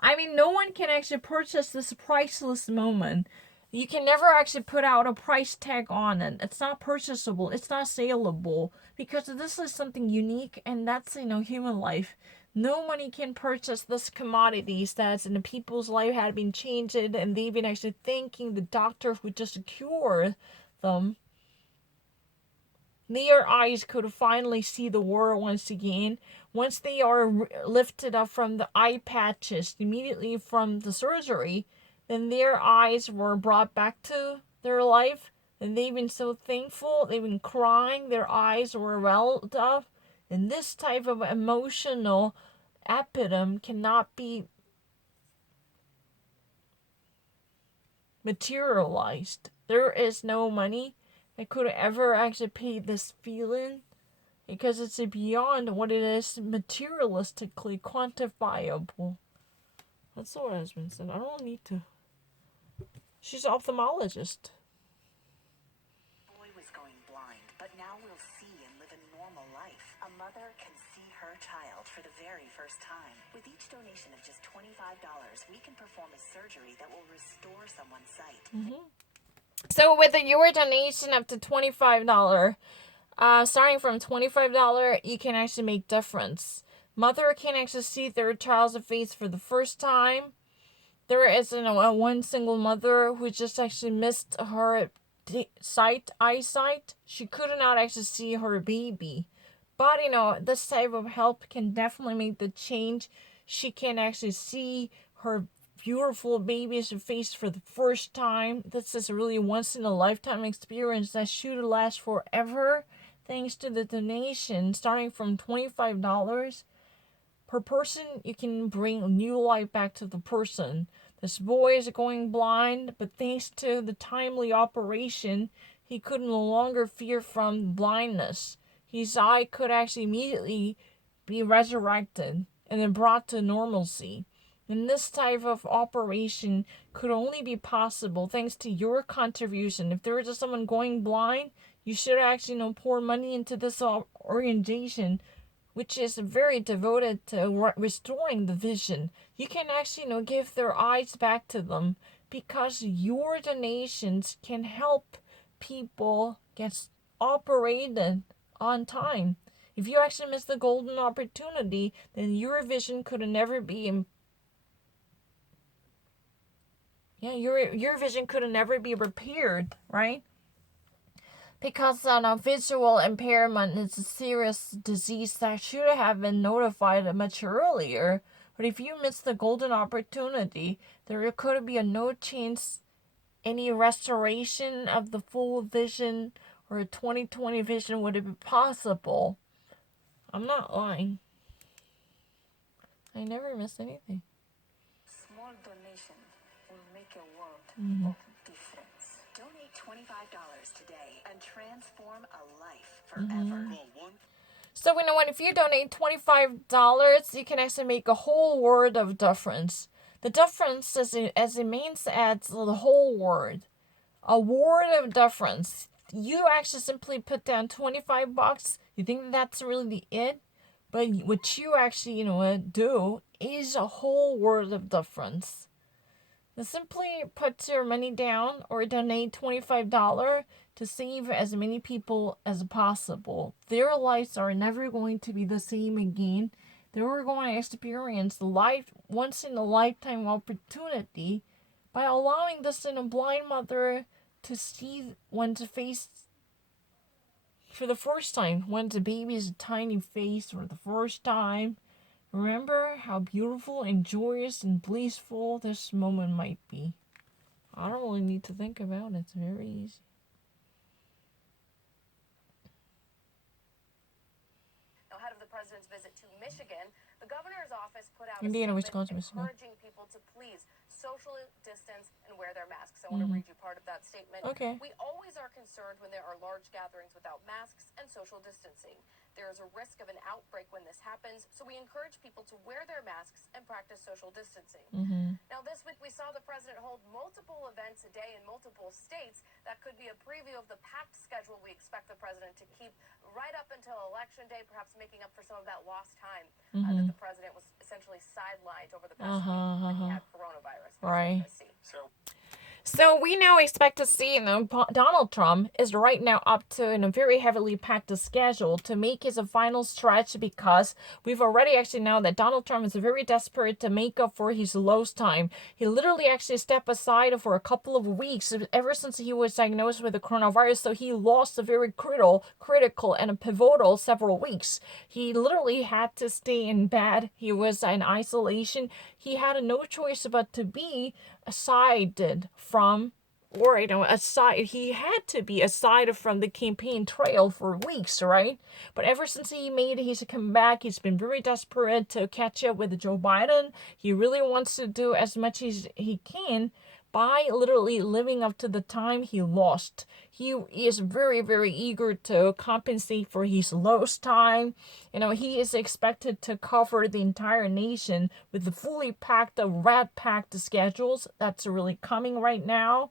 I mean, no one can actually purchase this priceless moment. You can never actually put out a price tag on it. It's not purchasable. It's not saleable. Because this is something unique, and that's, human life. No money can purchase this commodities that's in the people's life had been changed, and they've been actually thanking the doctor who just cured them. Their eyes could finally see the world once again. Once they are lifted up from the eye patches immediately from the surgery, then their eyes were brought back to their life. And they've been so thankful. They've been crying. Their eyes were welled up. And this type of emotional epitome cannot be materialized. There is no money that could ever actually pay this feeling, because it's beyond what it is materialistically quantifiable. That's what has been said. I don't need to. She's an ophthalmologist. Boy was going blind, but now will see and live a normal life. A mother can see her child for the very first time. With each donation of just $25, we can perform a surgery that will restore someone's sight. So with your donation up to $25, starting from $25, you can actually make difference. Mother can actually see their child's face for the first time. There is one single mother who just actually missed her eyesight. She could not actually see her baby. But, this type of help can definitely make the change. She can actually see her beautiful baby's face for the first time. This is really once in a lifetime experience that should last forever. Thanks to the donation, starting from $25 per person, you can bring new life back to the person. This boy is going blind, but thanks to the timely operation, he could no longer fear from blindness. His eye could actually immediately be resurrected and then brought to normalcy. And this type of operation could only be possible thanks to your contribution. If there is someone going blind, you should actually pour money into this organization, which is very devoted to restoring the vision. You can actually give their eyes back to them, because your donations can help people get operated on time. If you actually miss the golden opportunity, then your vision could never be your vision could never be repaired, right? Because visual impairment is a serious disease that should have been notified much earlier. But if you miss the golden opportunity, there could be no chance any restoration of the full vision or a 20/20 vision would be possible. I'm not lying. I never miss anything. Small donation will make a world of difference. Donate $25 today and transform a life forever. So you know what? If you donate $25, you can actually make a whole world of difference. The difference is as it means adds the whole word. A world of difference. You actually simply put down $25. You think that's really it? But what you actually, do is a whole world of difference. Now simply put your money down or donate $25 to save as many people as possible. Their lives are never going to be the same again. They were going to experience the once in a lifetime opportunity by allowing this blind mother to see one's face for the first time, when the baby's tiny face for the first time. Remember how beautiful and joyous and blissful this moment might be. I don't really need to think about it. It's very easy. Ahead of the president's visit to Michigan, the governor's office put out Indiana, a Wisconsin, statement Michigan. encouraging people to please social distance and wear their masks. I want to read you part of that statement. Okay. We always are concerned when there are large gatherings without masks and social distancing. There is a risk of an outbreak when this happens, so we encourage people to wear their masks and practice social distancing. Now, this week we saw the president hold multiple events a day in multiple states. That could be a preview of the packed schedule we expect the president to keep right up until Election Day, perhaps making up for some of that lost time that the president was essentially sidelined over the past week when he had coronavirus. Right. So So we now expect to see, Donald Trump is right now up to in a very heavily packed schedule to make his final stretch, because we've already actually know that Donald Trump is very desperate to make up for his lost time. He literally actually stepped aside for a couple of weeks ever since he was diagnosed with the coronavirus. So he lost a very critical and a pivotal several weeks. He literally had to stay in bed. He was in isolation. He had no choice but to be aside from, or aside, he had to be aside from the campaign trail for weeks, right? But ever since he made his comeback, he's been very desperate to catch up with Joe Biden. He really wants to do as much as he can by literally living up to the time he lost. He is very, very eager to compensate for his lost time. He is expected to cover the entire nation with the fully packed, rat-packed schedules that's really coming right now.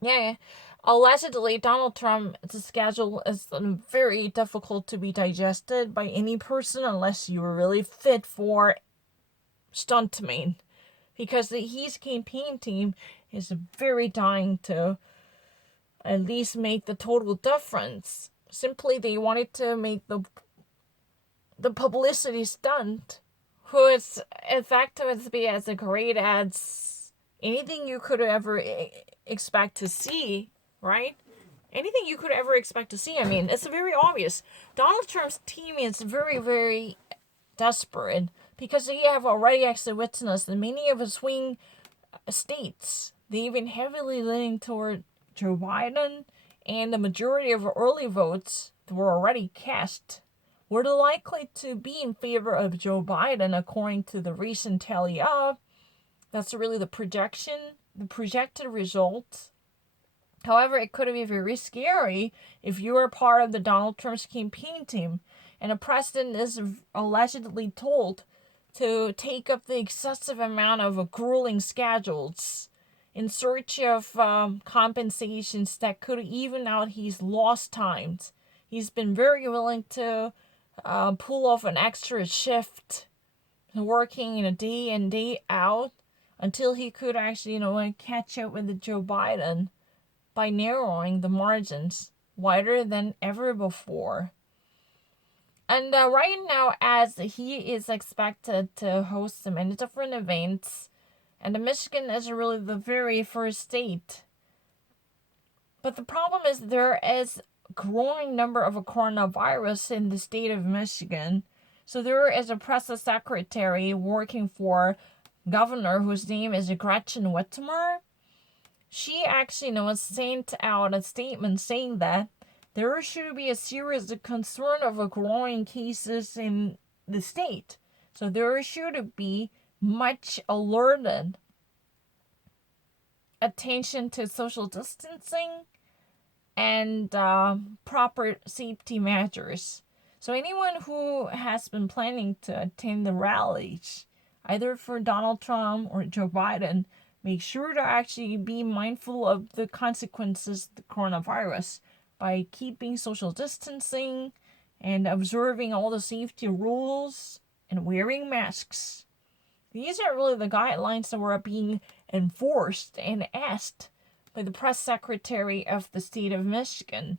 Yeah, allegedly, Donald Trump's schedule is very difficult to be digested by any person unless you are really fit for stuntman. Because his campaign team is very dying to at least make the total difference. Simply, they wanted to make the publicity stunt, who is effective to be as great as anything you could ever expect to see, right? Anything you could ever expect to see. I mean, it's very obvious. Donald Trump's team is very, very desperate, because they have already actually witnessed that many of the swing states, they've been heavily leaning toward Joe Biden, and the majority of early votes that were already cast were likely to be in favor of Joe Biden, according to the recent tally up. That's really the projected results. However, it could be very scary if you are part of the Donald Trump's campaign team, and the president is allegedly told to take up the excessive amount of grueling schedules in search of compensations that could even out his lost times. He's been very willing to pull off an extra shift, working in a day in, day out, until he could actually, catch up with Joe Biden by narrowing the margins wider than ever before. And right now, as he is expected to host many different events, and Michigan is really the very first state. But the problem is there is a growing number of coronavirus in the state of Michigan. So there is a press secretary working for governor whose name is Gretchen Whitmer. She actually sent out a statement saying that there should be a serious concern of growing cases in the state. So there should be much alerted attention to social distancing and proper safety measures. So anyone who has been planning to attend the rallies, either for Donald Trump or Joe Biden, make sure to actually be mindful of the consequences of the coronavirus by keeping social distancing and observing all the safety rules and wearing masks. These are really the guidelines that were being enforced and asked by the press secretary of the state of Michigan.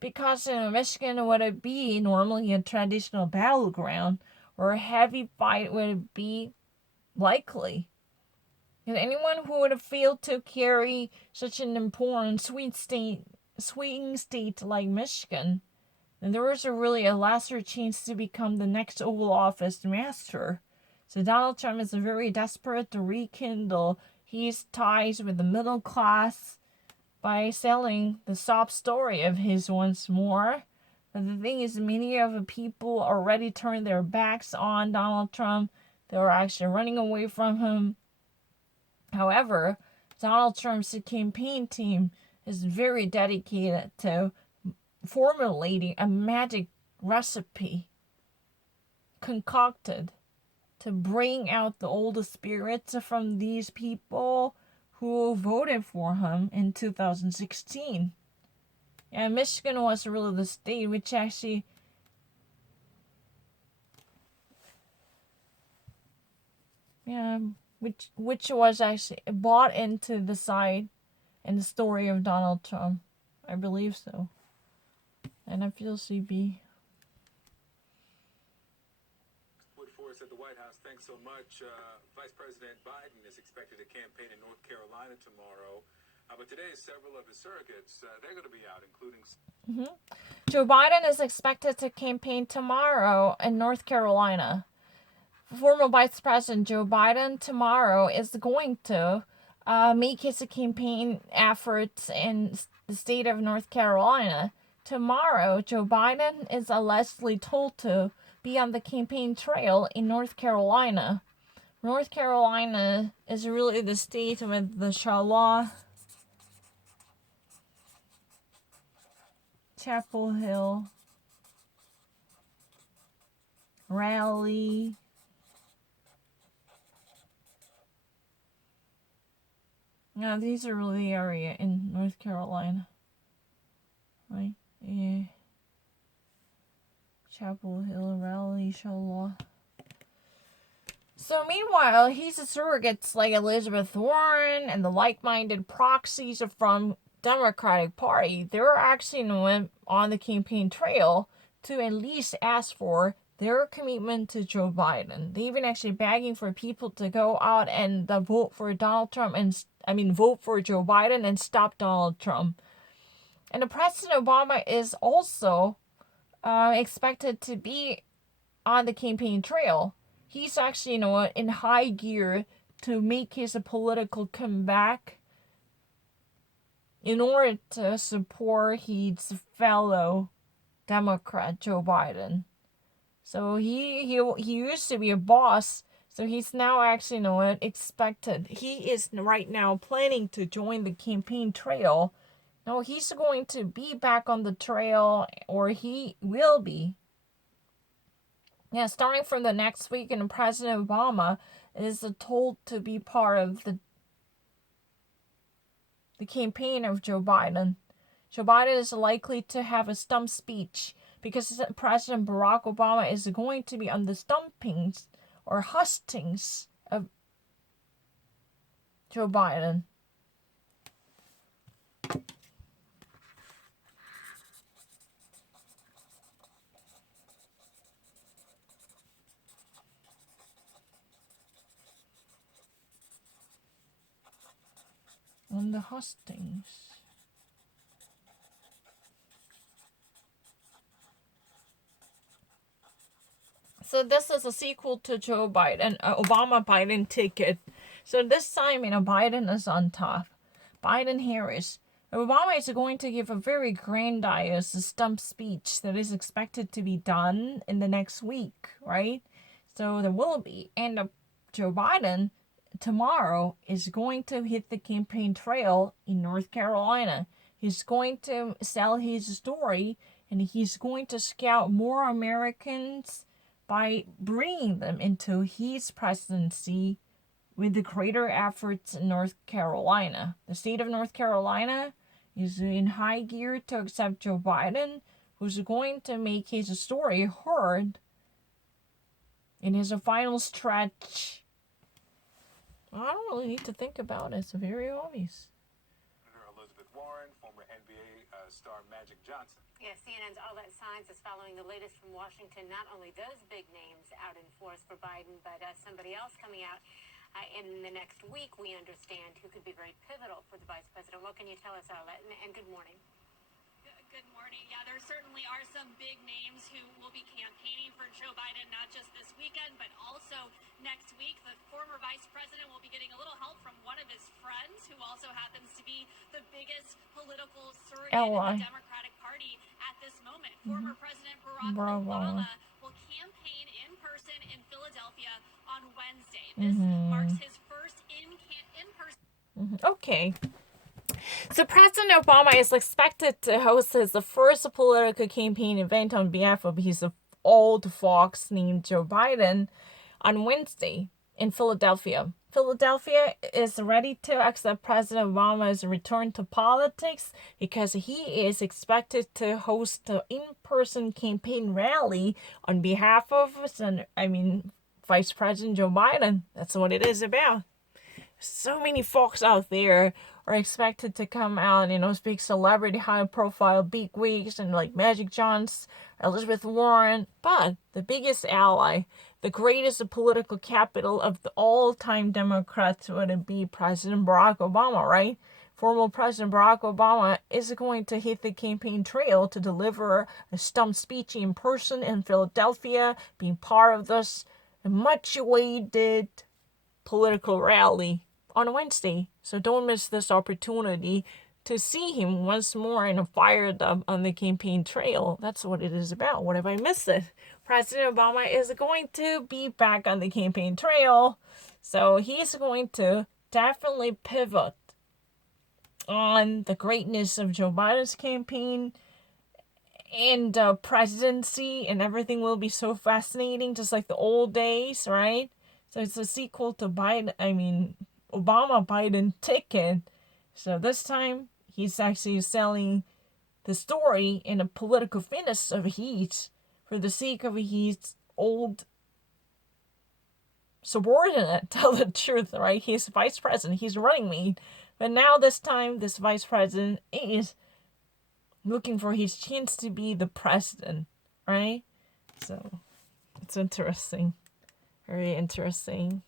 Because in Michigan would be normally a traditional battleground, or a heavy fight would be likely. And anyone who would have failed to carry such an important swing state like Michigan, then there was really a lesser chance to become the next Oval Office master. So Donald Trump is very desperate to rekindle his ties with the middle class by selling the sob story of his once more. But the thing is, many of the people already turned their backs on Donald Trump. They were actually running away from him. However, Donald Trump's campaign team is very dedicated to formulating a magic recipe concocted to bring out the old spirits from these people who voted for him in 2016. And Michigan was really the state which actually which was actually bought into the side and the story of Donald Trump. I believe so. And I feel CB. Woodforce at the White House, thanks so much. Vice President Biden is expected to campaign in North Carolina tomorrow. But today, several of his surrogates, they're going to be out, including... Joe Biden is expected to campaign tomorrow in North Carolina. Former Vice President Joe Biden tomorrow is going to make his campaign efforts in the state of North Carolina. Tomorrow, Joe Biden is allegedly told to be on the campaign trail in North Carolina. North Carolina is really the state with the Charlotte, Chapel Hill, Raleigh, now these are really the area in North Carolina, right? Yeah. Chapel Hill, Raleigh, Charlotte. So meanwhile, his surrogates like Elizabeth Warren and the like-minded proxies from Democratic Party, they're actually went on the campaign trail to at least ask for their commitment to Joe Biden. They even actually begging for people to go out and vote for Donald Trump vote for Joe Biden and stop Donald Trump. And the President Obama is also expected to be on the campaign trail. He's actually, in high gear to make his political comeback in order to support his fellow Democrat Joe Biden. So he used to be a boss, so he's now actually expected. He is right now planning to join the campaign trail. No, he's going to be back on the trail, or he will be. Yeah, starting from the next week, and President Obama is told to be part of the campaign of Joe Biden. Joe Biden is likely to have a stump speech because President Barack Obama is going to be on the stumpings or hustings of Joe Biden. On the hustings. So this is a sequel to Joe Biden, Obama-Biden ticket. So this time, Biden is on top. Biden-Harris. Obama is going to give a very grandiose stump speech that is expected to be done in the next week, right? So there will be. And Joe Biden tomorrow is going to hit the campaign trail in North Carolina. He's going to sell his story and he's going to scout more Americans by bringing them into his presidency with the greater efforts in North Carolina. The state of North Carolina is in high gear to accept Joe Biden, who's going to make his story heard in his final stretch. I don't really need to think about it. It's very obvious. Senator Elizabeth Warren, former NBA star Magic Johnson. Yes, CNN's All That Science is following the latest from Washington. Not only those big names out in force for Biden, but somebody else coming out in the next week, we understand, who could be very pivotal for the vice president. What can you tell us, Arlette? And good morning. Good morning. Yeah, there certainly are some big names who will be campaigning for Joe Biden, not just this weekend, but also next week. The former vice president will be getting a little help from one of his friends, who also happens to be the biggest political surrogate in the Democratic Party at this moment. Former President Barack Obama will campaign in person in Philadelphia on Wednesday. This marks his first in-person. Okay. So President Obama is expected to host his first political campaign event on behalf of his old fox named Joe Biden on Wednesday in Philadelphia. Philadelphia is ready to accept President Obama's return to politics because he is expected to host an in-person campaign rally on behalf of Vice President Joe Biden. That's what it is about. So many folks out there are expected to come out, big celebrity, high-profile bigwigs and like Magic Johnson, Elizabeth Warren. But the biggest ally, the greatest political capital of the all-time Democrats would be President Barack Obama, right? Former President Barack Obama is going to hit the campaign trail to deliver a stump speech in person in Philadelphia, being part of this much-awaited political rally on Wednesday. So don't miss this opportunity to see him once more and fired up on the campaign trail. That's what it is about. What if I missed it? President Obama is going to be back on the campaign trail. So he's going to definitely pivot on the greatness of Joe Biden's campaign and presidency, and everything will be so fascinating, just like the old days, right? So it's a sequel to Obama-Biden ticket. So this time, he's actually selling the story in a political fitness of his for the sake of his old subordinate, tell the truth, right? He's vice president, he's running mate. But now this time, this vice president is looking for his chance to be the president, right? So it's interesting. Very interesting.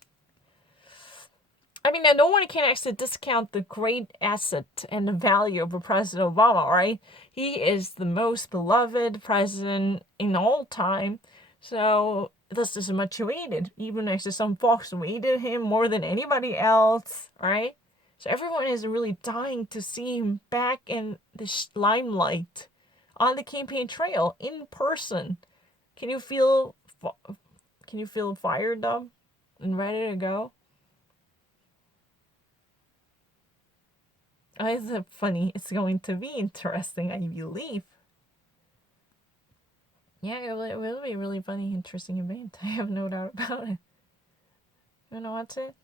No one can actually discount the great asset and the value of President Obama, right? He is the most beloved president in all time. So this is much awaited. Even actually some folks awaited him more than anybody else, right? So everyone is really dying to see him back in the limelight on the campaign trail in person. Can you feel fired up and ready to go? Is it funny? It's going to be interesting, I believe. Yeah, it will be a really funny, interesting event. I have no doubt about it. You know what's it?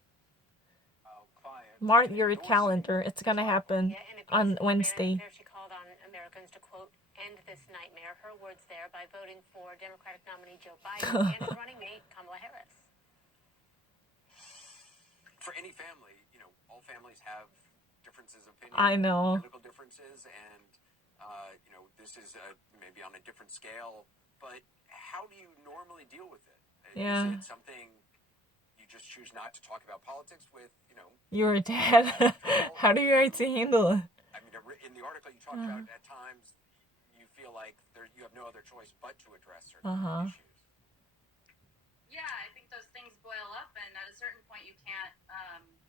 Mark your calendar. It's gonna happen on Wednesday. She called on Americans to, quote, end this nightmare. Her words there, by voting for Democratic nominee Joe Biden and his running mate Kamala Harris. For any family, all families have differences of opinion. I know. Political differences, and this is maybe on a different scale. But how do you normally deal with it? Yeah. Is it something you just choose not to talk about politics with? Your dad. How do you actually handle it? In the article you talked about, at times you feel like you have no other choice but to address certain issues. Yeah, I think those things boil up, and at a certain point you can't,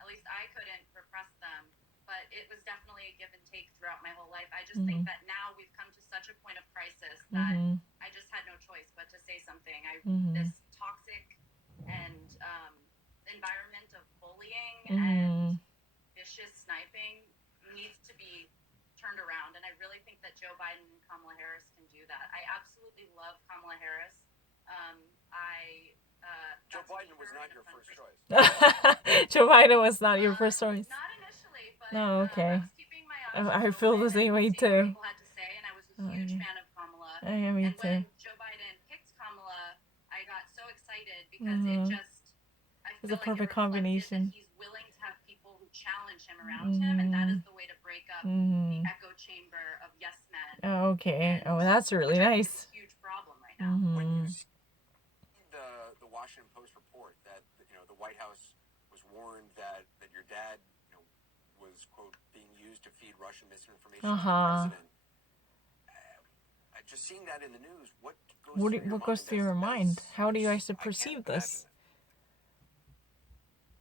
at least I couldn't repress them, but it was definitely a give and take throughout my whole life. I just think that now we've come to such a point of crisis that I just had no choice but to say something. This toxic and environment of bullying and vicious sniping needs to be turned around, and I really think that Joe Biden and Kamala Harris can do that. I absolutely love Kamala Harris. Joe Biden was not your first choice. Joe Biden was not your first choice. Not initially, but No, okay. I was keeping my options I feel the open same way and seeing too. what people had to say, and I was a huge fan of Kamala. Yeah, me and too. when Joe Biden picked Kamala, I got so excited because it just, I It's feel a like perfect it reflected combination. that he's willing to have people who challenge him around him, and that is the way to break up the echo chamber of yes men. Okay. Oh, that's really which I think nice. is a huge problem right now. When you see the Washington Post report that the White House was warned that your dad was quote being used to feed Russian misinformation to the president, just seeing that in the news, what goes through your mind? How do you actually perceive this?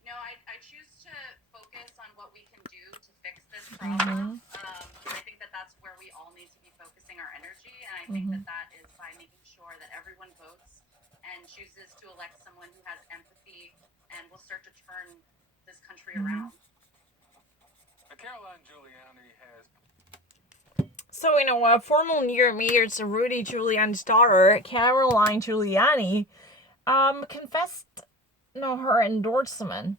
No, I choose to focus on what we can do to fix this problem. I think that that's where we all need to be focusing our energy, and I think that that is by making sure that everyone votes and chooses to elect someone who has empathy and will start to turn this country around. Caroline Giuliani has. So, former New York Mayor Rudy Giuliani's daughter, Caroline Giuliani, confessed, her endorsement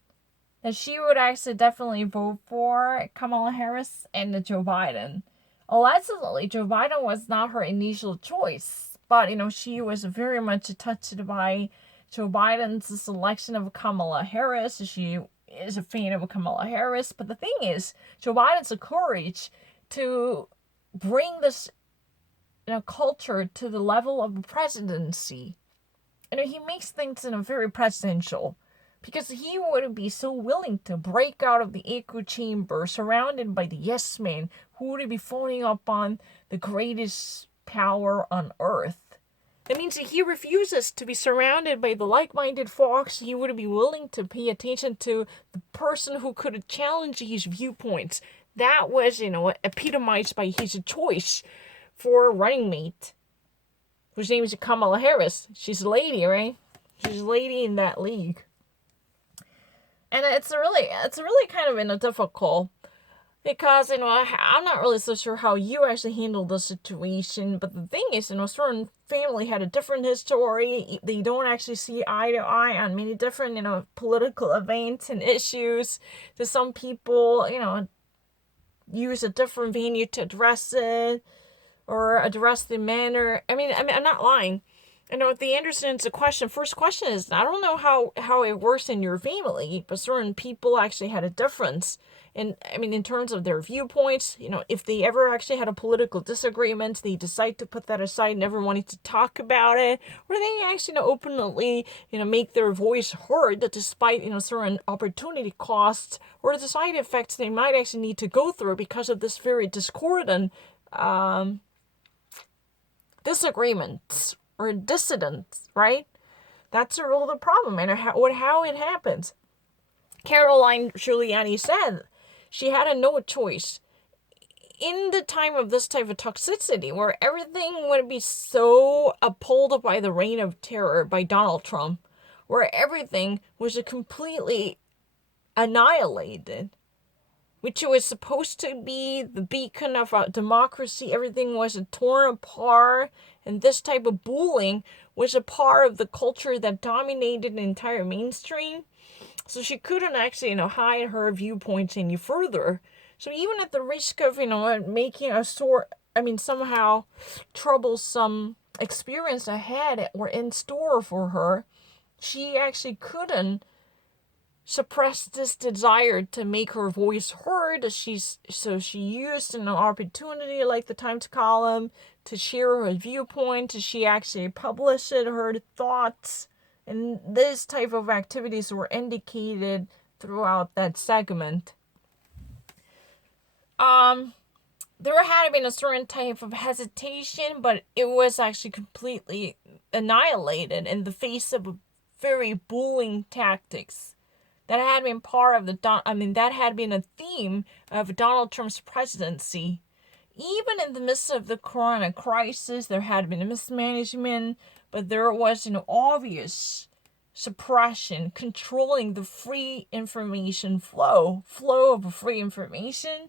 that she would actually definitely vote for Kamala Harris and Joe Biden. Allegedly, Joe Biden was not her initial choice, but, she was very much touched by Joe Biden's selection of Kamala Harris. She is a fan of Kamala Harris, but the thing is, Joe Biden's courage to bring this culture to the level of the presidency. He makes things very presidential because he would be so willing to break out of the echo chamber surrounded by the yes men who would be phoning up on the greatest power on earth. That means that he refuses to be surrounded by the like-minded folks. He would be willing to pay attention to the person who could challenge his viewpoints. That was, epitomized by his choice for running mate, whose name is Kamala Harris. She's a lady, right? She's a lady in that league. And it's really kind of difficult because, I'm not really so sure how you actually handle the situation, but the thing is, certain family had a different history. They don't actually see eye to eye on many different, political events and issues. To some people, use a different venue to address it or address the manner. I mean, I'm not lying. With the Andersons, the first question is, I don't know how it works in your family, but certain people actually had a difference. And in terms of their viewpoints, if they ever actually had a political disagreement, they decide to put that aside, never wanting to talk about it, or they actually openly, make their voice heard despite, certain opportunity costs or the side effects they might actually need to go through because of this very discordant disagreements or dissidents, right? That's a real problem, and how it happens. Caroline Giuliani said she had no choice. In the time of this type of toxicity, where everything would be so appalled by the reign of terror by Donald Trump, where everything was completely annihilated, which was supposed to be the beacon of democracy, everything was torn apart, and this type of bullying was a part of the culture that dominated the entire mainstream. So she couldn't actually, hide her viewpoints any further. So even at the risk of, making somehow troublesome experience ahead or in store for her, she actually couldn't suppress this desire to make her voice heard. So she used an opportunity like the Times column to share her viewpoint. She actually published her thoughts. And this type of activities were indicated throughout that segment. There had been a certain type of hesitation, but it was actually completely annihilated in the face of very bullying tactics. That had been part of that had been a theme of Donald Trump's presidency. Even in the midst of the corona crisis, there had been a mismanagement, but there was an obvious suppression, controlling the free information flow of free information.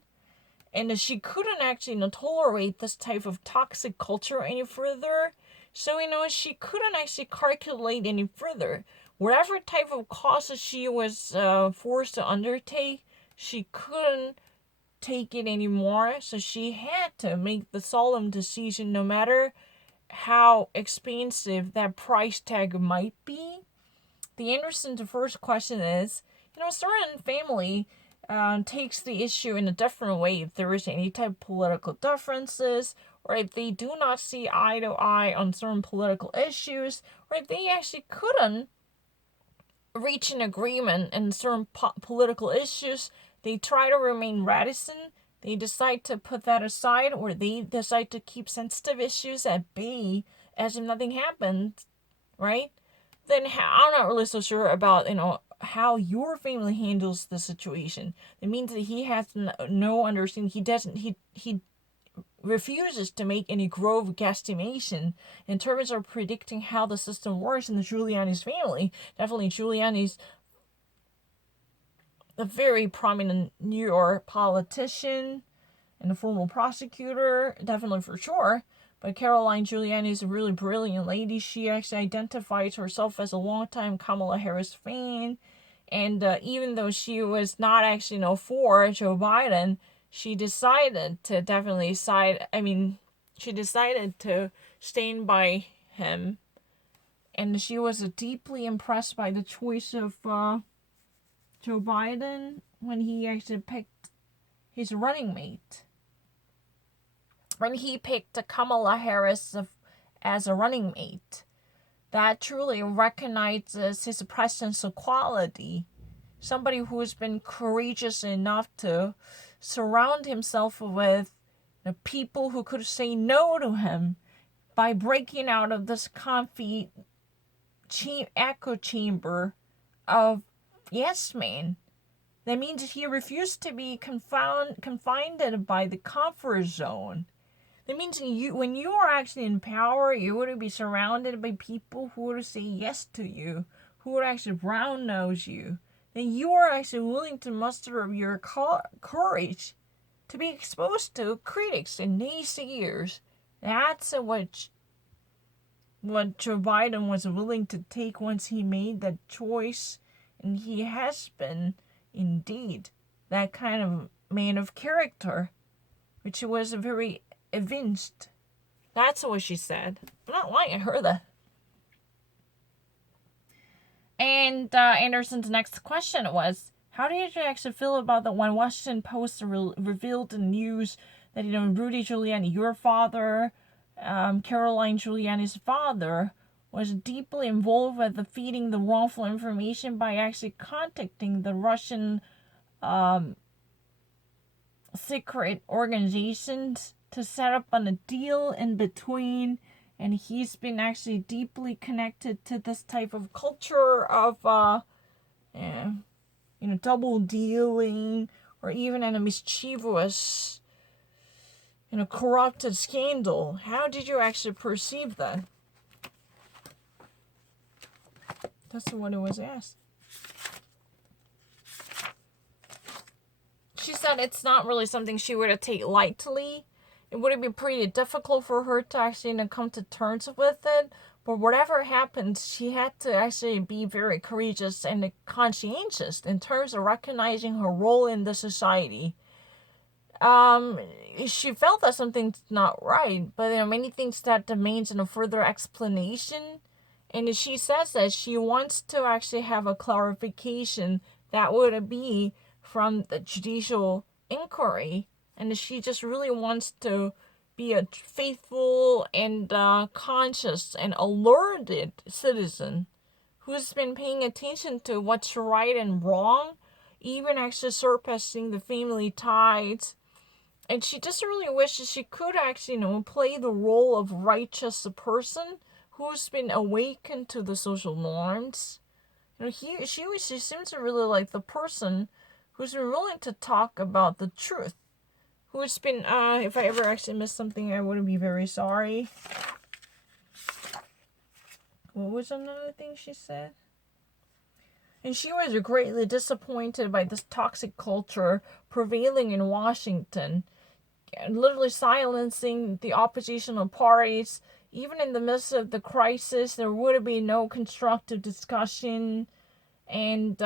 and she couldn't actually tolerate this type of toxic culture any further. So she couldn't actually calculate any further. Whatever type of causes she was forced to undertake, she couldn't take it anymore. So she had to make the solemn decision, no matter how expensive that price tag might be. The Anderson's first question is, a certain family takes the issue in a different way if there is any type of political differences, or if they do not see eye to eye on certain political issues, or if they actually couldn't reach an agreement in certain political issues, they try to remain reticent. They decide to put that aside, or they decide to keep sensitive issues at bay as if nothing happened, right? Then I'm not really so sure about, how your family handles the situation. It means that he has no understanding. He refuses to make any grove guesstimation in terms of predicting how the system works in the Giuliani's family. Definitely Giuliani's a very prominent New York politician and a former prosecutor, definitely for sure. But Caroline Giuliani is a really brilliant lady. She actually identifies herself as a longtime Kamala Harris fan. And even though she was not actually for Joe Biden, she decided to definitely she decided to stand by him. And she was deeply impressed by the choice of Joe Biden when he actually picked his running mate. When he picked Kamala Harris as a running mate, that truly recognizes his presidential quality. Somebody who has been courageous enough to surround himself with the people who could say no to him by breaking out of this comfy echo chamber of yes man. That means he refused to be confined by the comfort zone. That means when you are actually in power, you would be surrounded by people who would say yes to you, who would actually brown nose you. Then you are actually willing to muster up your courage to be exposed to critics and naysayers. That's what Joe Biden was willing to take once he made that choice. And he has been, indeed, that kind of man of character, which was very evinced. That's what she said. I'm not lying, I heard that. And Anderson's next question was, how did you actually feel about that when Washington Post revealed the news that, Rudy Giuliani, your father, Caroline Giuliani's father, was deeply involved with feeding the wrongful information by actually contacting the Russian secret organizations to set up on a deal in between, and he's been actually deeply connected to this type of culture of double dealing, or even in a mischievous corrupted scandal. How did you actually perceive that? That's what it was asked. She said it's not really something she would take lightly. It would be pretty difficult for her to actually come to terms with it. But whatever happens, she had to actually be very courageous and conscientious in terms of recognizing her role in the society. She felt that something's not right, but there are many things that demands a further explanation. And she says that she wants to actually have a clarification that would be from the judicial inquiry. And she just really wants to be a faithful and conscious and alerted citizen who's been paying attention to what's right and wrong, even actually surpassing the family ties. And she just really wishes she could actually, play the role of righteous person who's been awakened to the social norms. She seems to really like the person who's been willing to talk about the truth. Who's been, if I ever actually missed something, I would be very sorry. What was another thing she said? And she was greatly disappointed by this toxic culture prevailing in Washington. literally silencing the oppositional parties. Even in the midst of the crisis, there would be no constructive discussion. And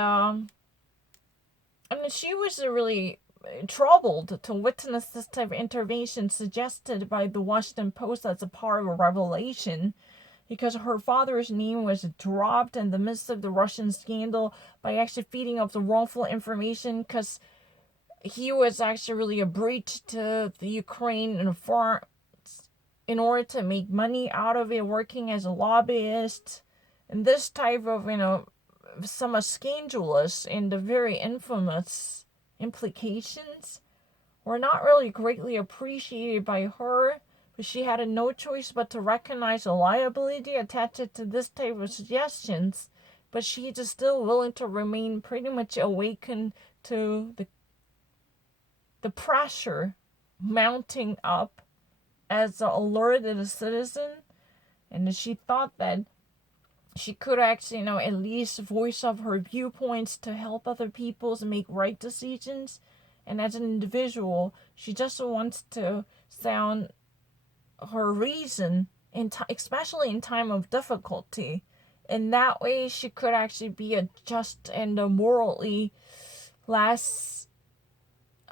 she was really troubled to witness this type of intervention suggested by the Washington Post as a part of a revelation, because her father's name was dropped in the midst of the Russian scandal by actually feeding off the wrongful information, because he was actually really a breach to the Ukraine in order to make money out of it, working as a lobbyist. And this type of, somewhat scandalous and the very infamous implications were not really greatly appreciated by her, but she had no choice but to recognize the liability attached to this type of suggestions, but she is still willing to remain pretty much awakened to the pressure mounting up as an alerted citizen, and she thought that she could actually, at least voice of her viewpoints to help other people to make right decisions. And as an individual, she just wants to sound her reason, especially in time of difficulty. In that way, she could actually be a just and a morally less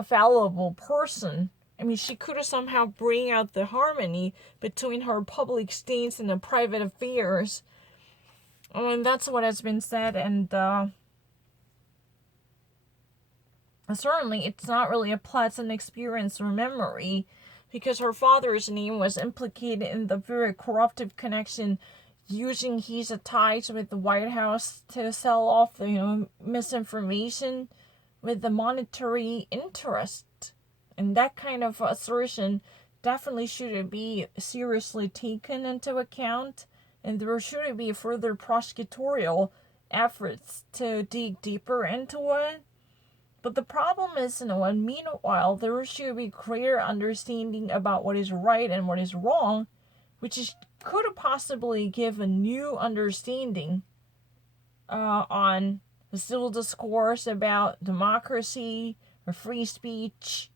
fallible person. She could have somehow bring out the harmony between her public stance and the private affairs. That's what has been said, and certainly it's not really a pleasant experience or memory, because her father's name was implicated in the very corruptive connection, using his ties with the White House to sell off the misinformation with the monetary interest. And that kind of assertion definitely should be seriously taken into account, and there should be further prosecutorial efforts to dig deeper into it. But the problem is, meanwhile, there should be clear understanding about what is right and what is wrong, which could possibly give a new understanding on the civil discourse about democracy or free speech.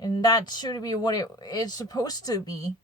And that should be what it is supposed to be.